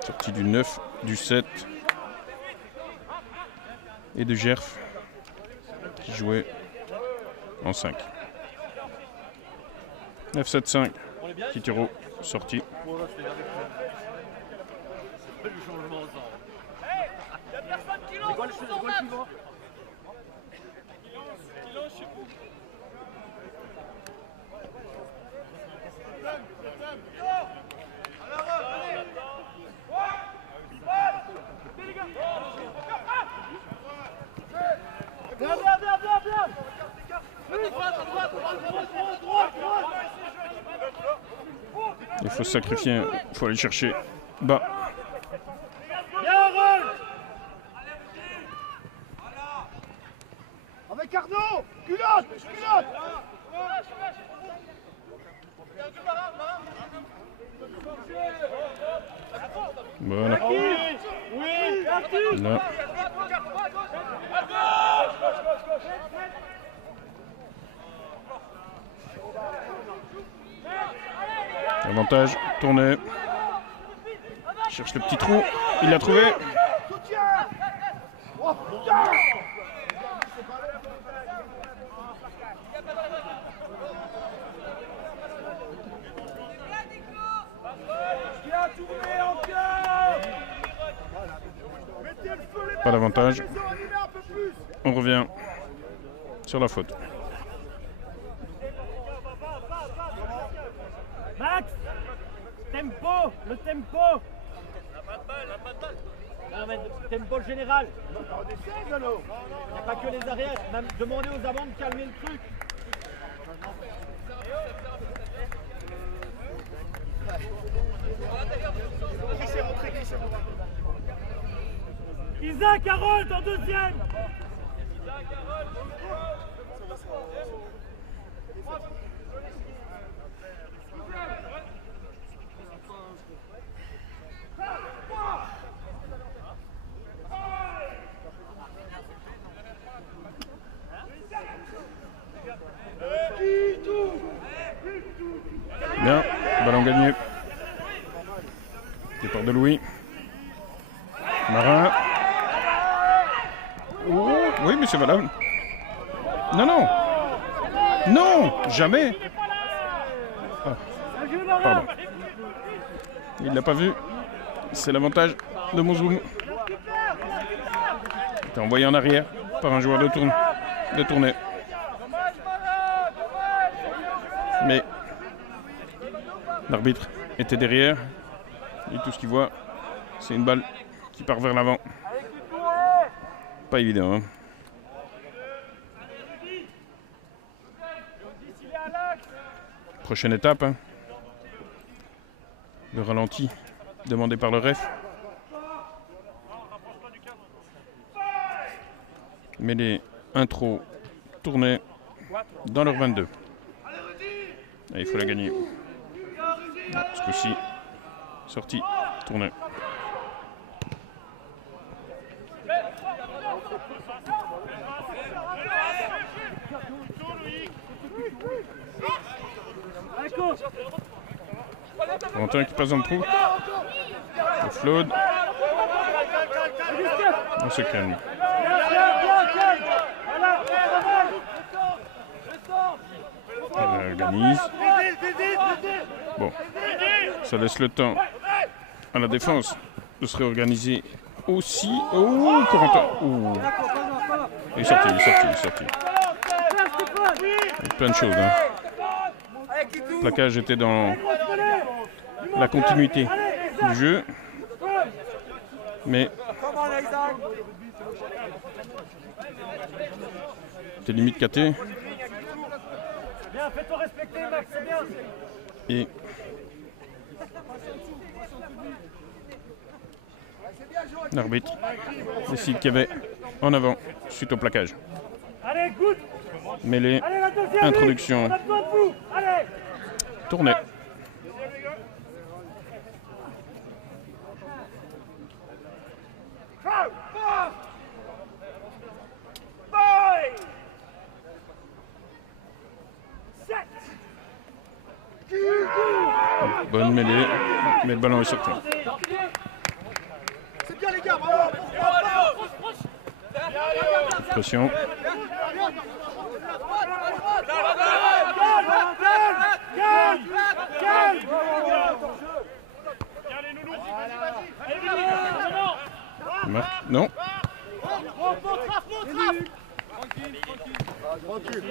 Sortie du 9, du 7 et de Gerf qui jouait en 5. 9-7-5, Kituro, sortie. Il faut se sacrifier, il faut aller chercher bas. pilote. Voilà. Là. Avantage, tourner. Cherche le petit trou. Il l'a trouvé. Pas d'avantage. On revient sur la faute. Max, tempo, le tempo. Non mais tempo général. Il n'y a pas que les arrières, même demander aux avants de calmer le truc. Isaac Harold en deuxième. Bien, ballon gagné. Départ de Louis. Marin. Oh, oui, mais c'est valable. Non, non. Non, jamais. Ah, pardon. Il l'a pas vu. C'est l'avantage de Mouzoum. Il était envoyé en arrière par un joueur de tournée. Mais l'arbitre était derrière. Et tout ce qu'il voit, c'est une balle qui part vers l'avant. Pas évident, hein. Prochaine étape, hein. Le ralenti demandé par le ref. Mais les intros tournaient dans leur 22. Et il faut la gagner. Non, ce coup-ci, sortie, tournée. Valentin qui passe dans le trou. Le flood. On se calme. Elle organise. Bon, ça laisse le temps à la défense de se réorganiser aussi. Oh, Corentin. Oh. Il est sorti. Avec plein de choses, hein. Le plaquage était dans la continuité du jeu. Mais c'était limite caté. Fais-toi respecter, Max, c'est bien. Et l'arbitre décide qu'il y avait en avant suite au plaquage. Allez, good. Mêlée, introduction, tournée. Bonne mêlée, mais le ballon est sorti. C'est bien les gars, bravo. Pression. Marc, non. Tranquille.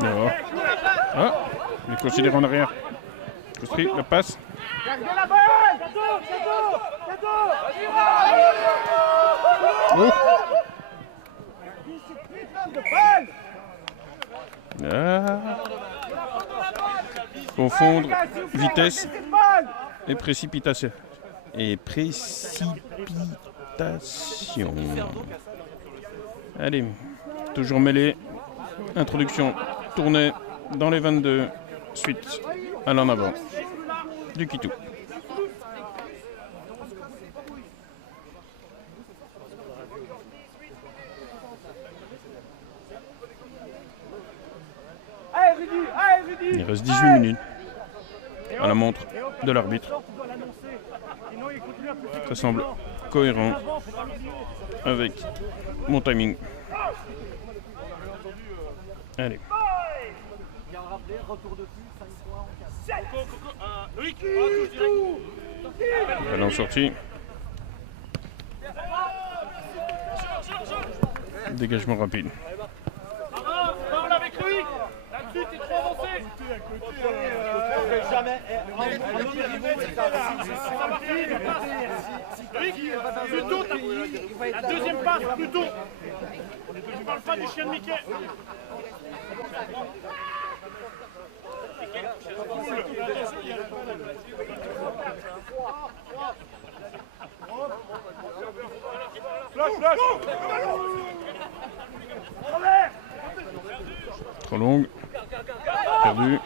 Dehors. Ah, il est considéré en arrière. Koustri, la passe. Gardez la balle. Oh. Putain de balle. Ah. Confondre vitesse et précipitation. Allez, toujours mêlé. Introduction, tournée dans les 22. Suite à l'en avant du Kitou. Il reste 18 minutes à la montre de l'arbitre. Ça semble cohérent avec mon timing. Allez. Ballon sorti. Dégagement rapide. Parle avec lui. Là-dessus, t'es trop avancé. Jamais. Plutôt, la deuxième passe, plutôt. Je parle pas du chien de Mickey. Trop longue. Perdu.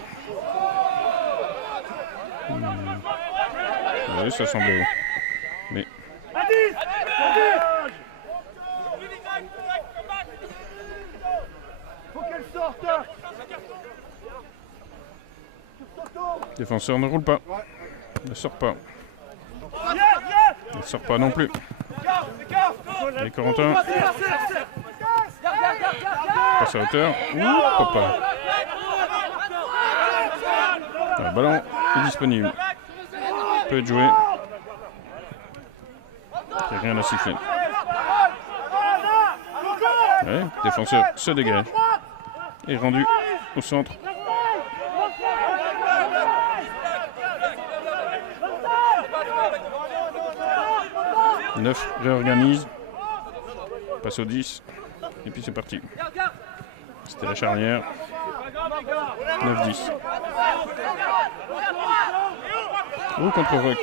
Oui, ça semblait bon. Mais Faut qu'elle sorte. le défenseur ne roule pas. Ne sort pas. Ne sort pas non plus. Et Corentin. Passe à hauteur. Ouh, papa. Le ballon est disponible. Peut être joué. Il n'y a rien à siffler. Ouais, défenseur se dégage. Et rendu au centre. « 9 réorganise. Passe au 10. Et puis c'est parti. C'était la charnière. 9-10. Oh, contre-rock.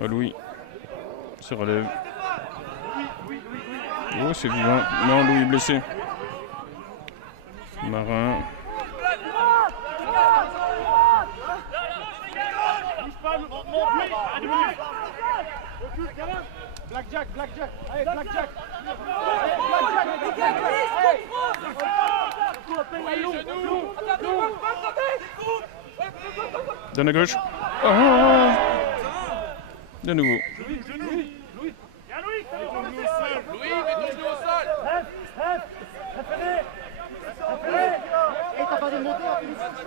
Oh, Louis se relève. Oh, c'est vivant. Non, Louis blessé. Marin. Blackjack. Allez, Blackjack. Donne à gauche. Oh, de nouveau. Et t'as pas de montée en plus. C'est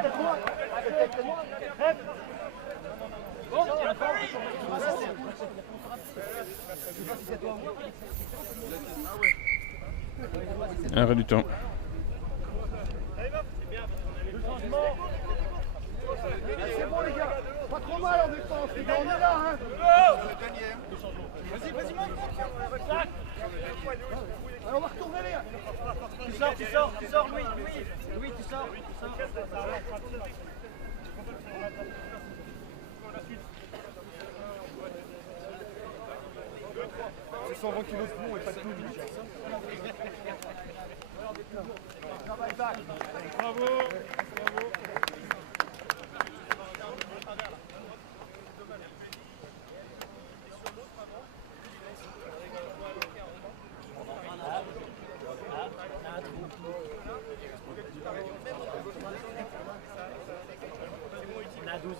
peut-être moi. Arrêt du temps. C'est bon les gars. Pas trop mal en défense. Les gars, on est là. Hein. Vas-y, monte. On va retourner les gars. Tu sors, Louis, tu sors. 120 kg de plomb et pas de tout. Bravo. On a 12.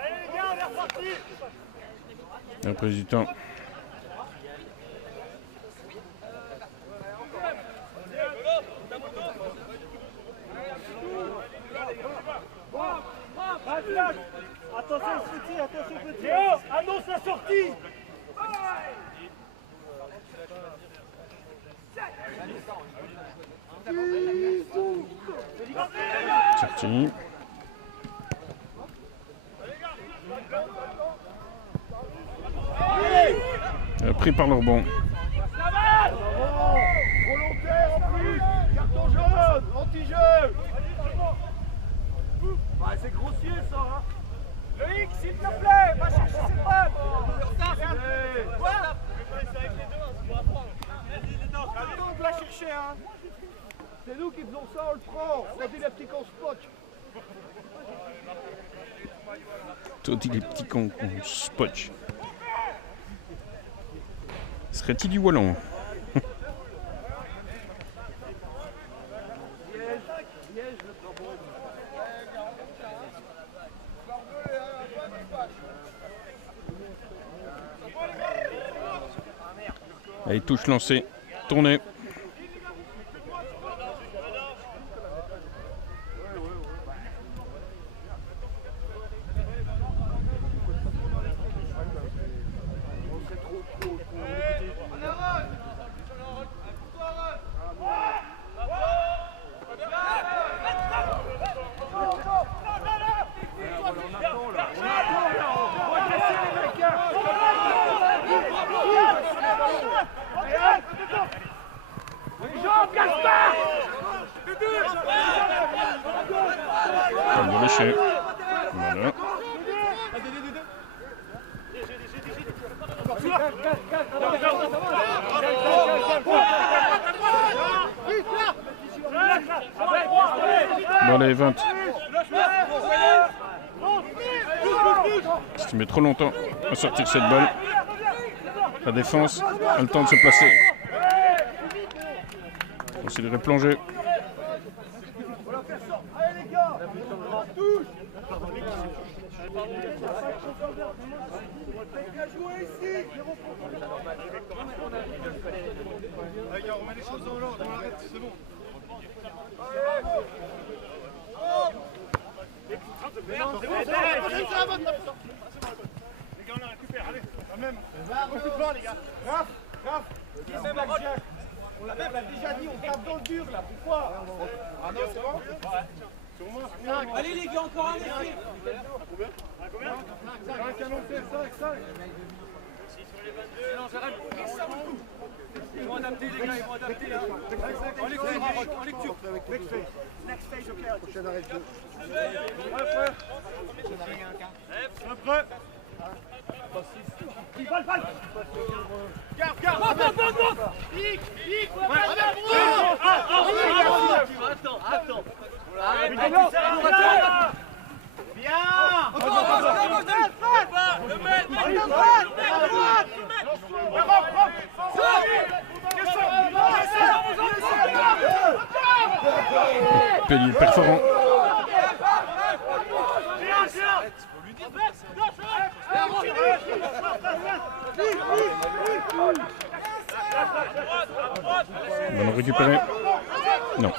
Allez les gars, on est reparti. Après du temps. Attention petit. Léo, annonce la sortie. Sorti. Pris par le rebond. Volontaire en plus. Carton jaune. Anti-jeu. Bah, c'est grossier ça, hein. Loïc, s'il te plaît, va chercher ses potes. Quoi? Attends de la chercher, hein. C'est nous qui faisons ça, on le prend. On dit les petits qu'on spot. Toi, dit les petits cons qu'on spotch. Serait-il du wallon? Allez, touche lancée, tournée. Pas de lâcher. Voilà. Bon, allez, 20. Si tu mets trop longtemps à sortir cette balle, la défense a le temps de se placer. Considérez plonger. Allez les gars, on touche. Faites bien jouer ici. Allez gars, on remet les choses dans l'ordre, on arrête, c'est bon. Les gars, on la récupère, allez, quand même. On se prend les gars. Raph, on l'a déjà dit, on tape dans le dur là, pourquoi? Ah non, c'est bon? Allez les gars, encore un essai. Combien? 5 annoncés, 5. Non, j'arrête. Ils vont adapter les gars, ils vont adapter là. En lecture. Next stage, ok. Prochaine arrêt de jeu. Prêt. Balle. Garde. Attends. Bien. Payé perforant. Ballon récupéré. Non.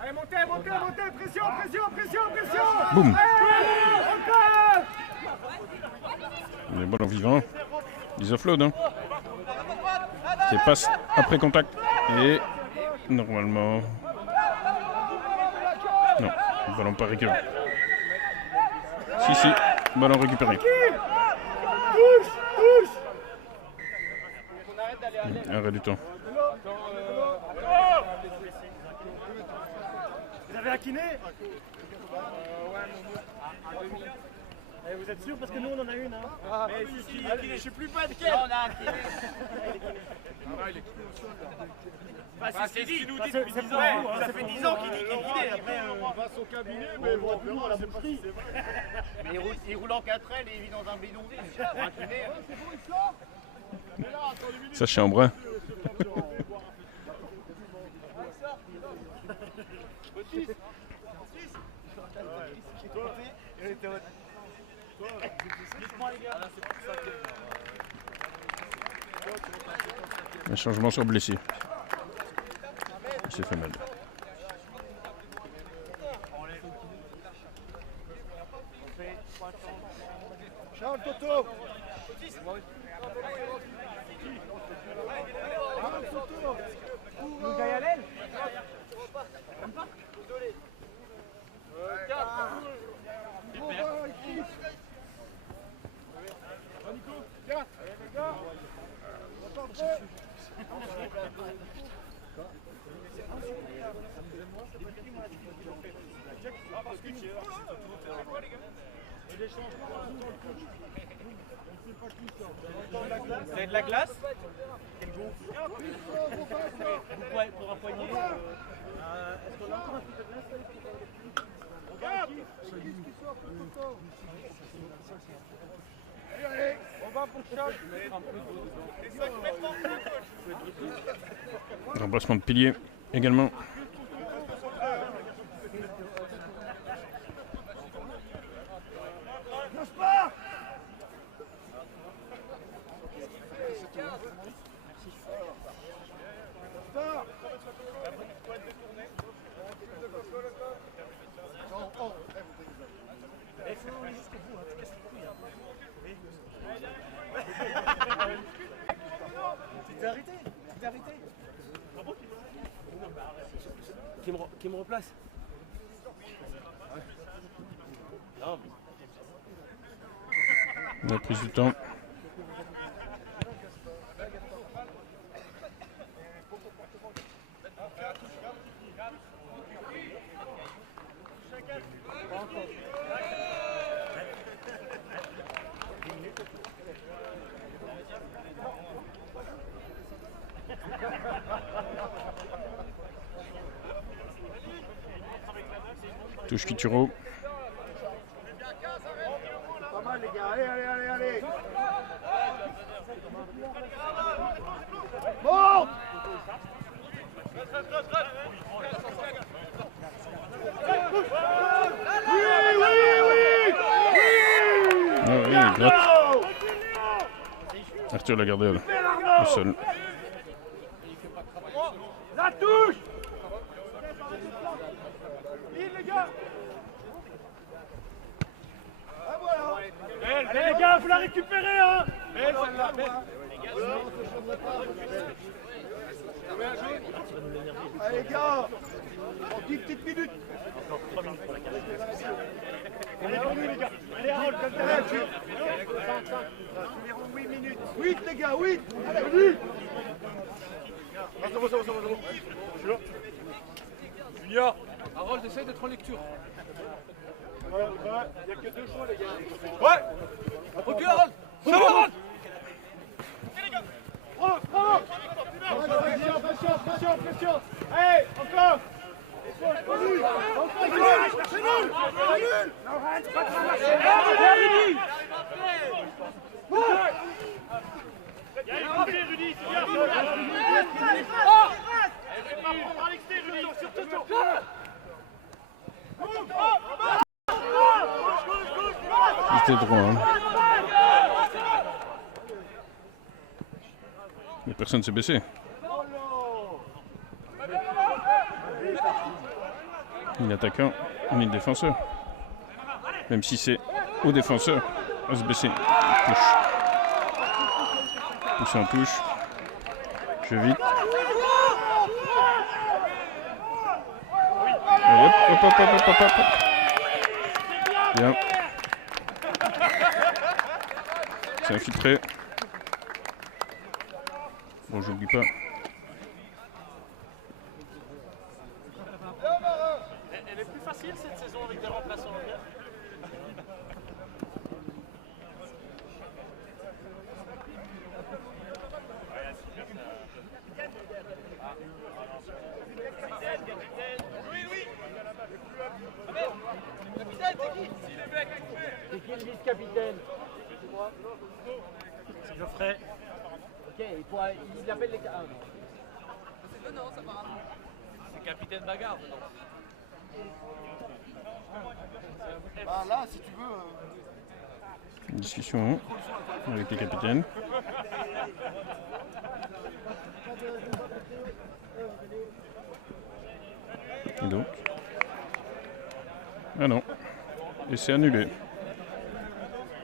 Allez, montez, pression. Boum. Encore. Les ballons vivants. Ils offloadent. Hein. C'est passe après contact. Et normalement. Non, ballon pas récupéré. Si, ballon récupéré. Touche. Arrêt du temps. Vous avez un kiné? Et vous êtes sûr parce que nous on en a une hein? Mais si, je sais plus pas de quel. On a un kiné. C'est ce qu'il nous dit depuis 10 ans. Ça fait 10 ans qu'il dit qu'il est kiné. Après on passe au cabinet, mais on voit plus à la boucherie. Mais il roule en 4L et il vit dans un bidonville. Un kiné. Ça chambre. Hein. Un changement sur blessé. Il s'est fait mal. Charles Toto. Le gars Yalel. Vous avez de la glace? Quel goût? Pour un poignet. Est-ce qu'on a encore un peu de glace? Regarde! On va pour le choc. Remplacement de pilier également. Qui me replace? Non. On a pris du temps. Touche Kituro. Pas mal les gars, allez. Bon. Ah oui, il gratte. Arthur Lagardère, au sol. La touche. Les gars. Ah voilà. Allez les gars, vous la récupérez hein. Allez les gars. En 10 petites minutes. Encore 3 minutes pour la carrière. Allez pour nous les gars. Allez Harold, comme d'habitude. 8 minutes. 8 les gars, 8. Allez, vas-y. C'est bon. Je suis là. Junior. Harold, essaye d'être en lecture. Ouais, il n'y a que 2 choix les gars. Ouais. Ok Harold. C'est bon Harold. Bravo. Pression. Allez, encore. C'est nul. Rudy, c'est bien. Il était droit. Hein. Mais personne ne s'est baissé. Ni l'attaquant, ni le défenseur. Même si c'est au défenseur à se baisser. Touche. Pousse en touche. Je vais vite. Allez, hop. Bien. C'est infiltré. Bon, j'oublie pas. Elle est plus facile cette saison avec des remplaçants. C'est qui le vice-capitaine? C'est Geoffrey. Ok, il appelle les... Ah, non. C'est non, ça va. C'est capitaine bagarre dedans. Bah là, si tu veux. Une discussion avec les capitaines. Et donc. Ah non. Et c'est annulé.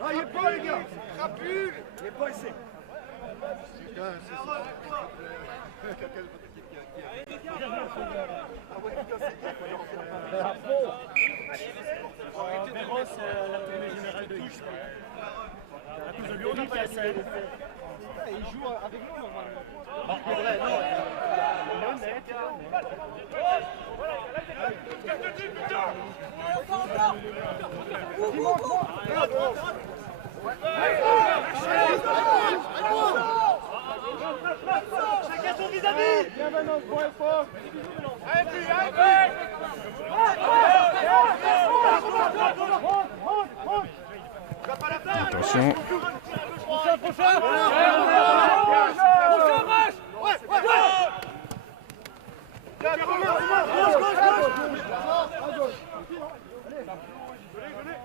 Ah, il est pas, les gars. Crapule. Il est pas essai. Il joue avec nous normalement. Chacun son vis-à-vis. Viens maintenant, bon effort. Attention.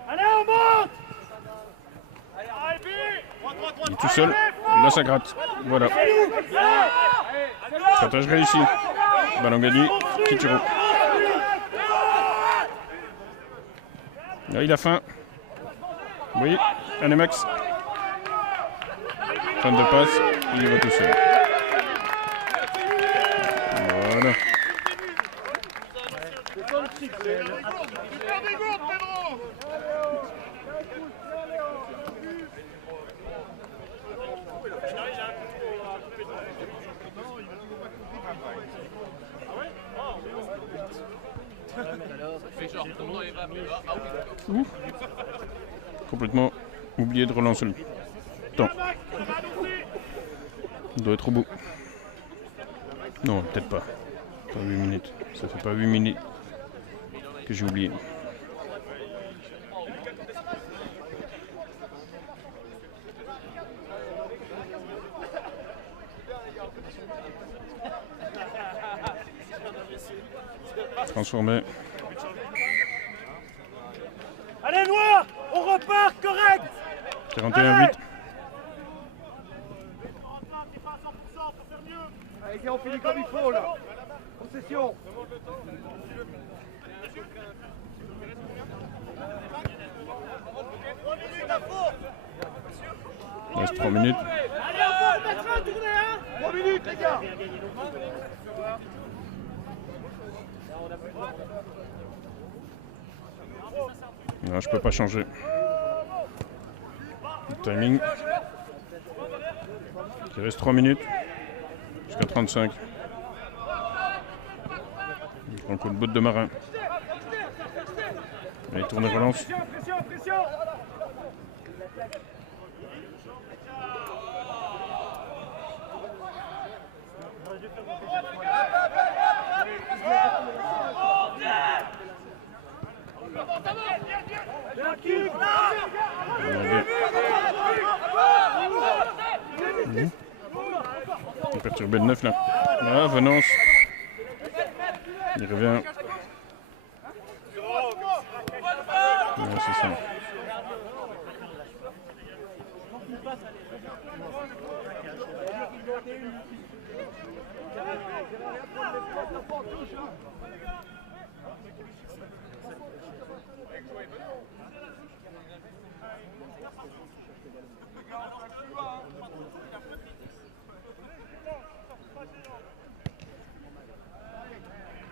Allez, on monte. Il est tout seul. Là, ça gratte. Voilà. Partage réussi. Ballon gagné. Kitiro. Là, il a faim. Oui, Anemax. Fin de passe. Il y va tout seul. Voilà. Ouh. Complètement oublié de relancer le temps. On doit être au bout. Non, peut-être pas. Pas 8 minutes. Ça fait pas 8 minutes que j'ai oublié. Transformé. Allez, Noir. On repart, correct. 41-8. Allez, gars, on finit comme il faut, là. Possession. Il reste 3 minutes. Allez, on va mettre un tourné, hein. 3 minutes, les gars. Non, je peux pas changer. Le timing. Il reste 3 minutes. Jusqu'à 35. Il prend un coup de botte de marin. Allez, tourne et relance. Pression. On va perturber le 9 là. Ah, Venance. Il revient. Ouais, c'est ça.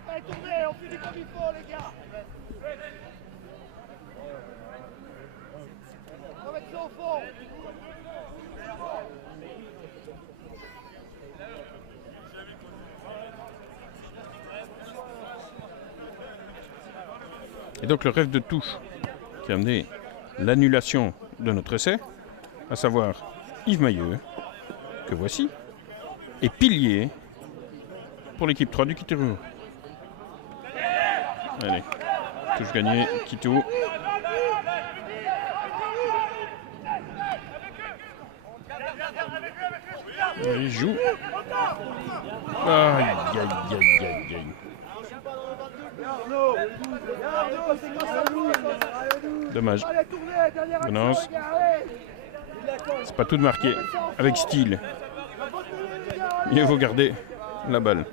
Allez, tournez, on finit comme il faut, les gars. On va mettre ça au fond. Et donc le rêve de touche qui a amené l'annulation de notre essai, à savoir Yves Mailleux, que voici, est pilier pour l'équipe 3 du Kitiro. Allez, touche gagnée, Kito. Il joue. Aïe, aïe, aïe, aïe, aïe. Dommage. Bonance. C'est pas tout de marquer avec style. Il faut garder la balle.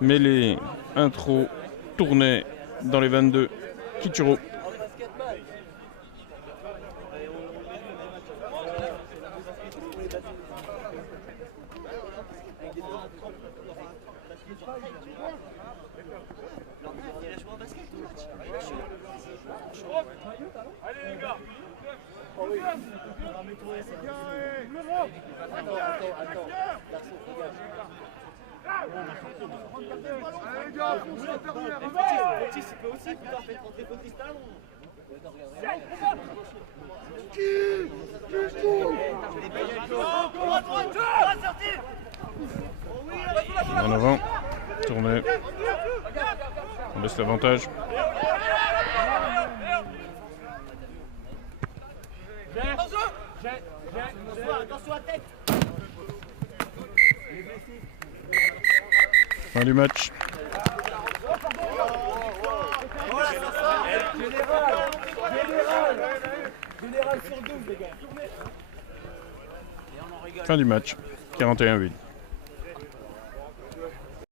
Mêlée, intro, tournée dans les 22. Kituro. Allez les gars. Il peut aussi plus tard faire rentrer Bautista. En avant. Tournée. On laisse l'avantage. Attention à tête. Fin du match. Général sur 12, les gars. Fin du match. 41-8.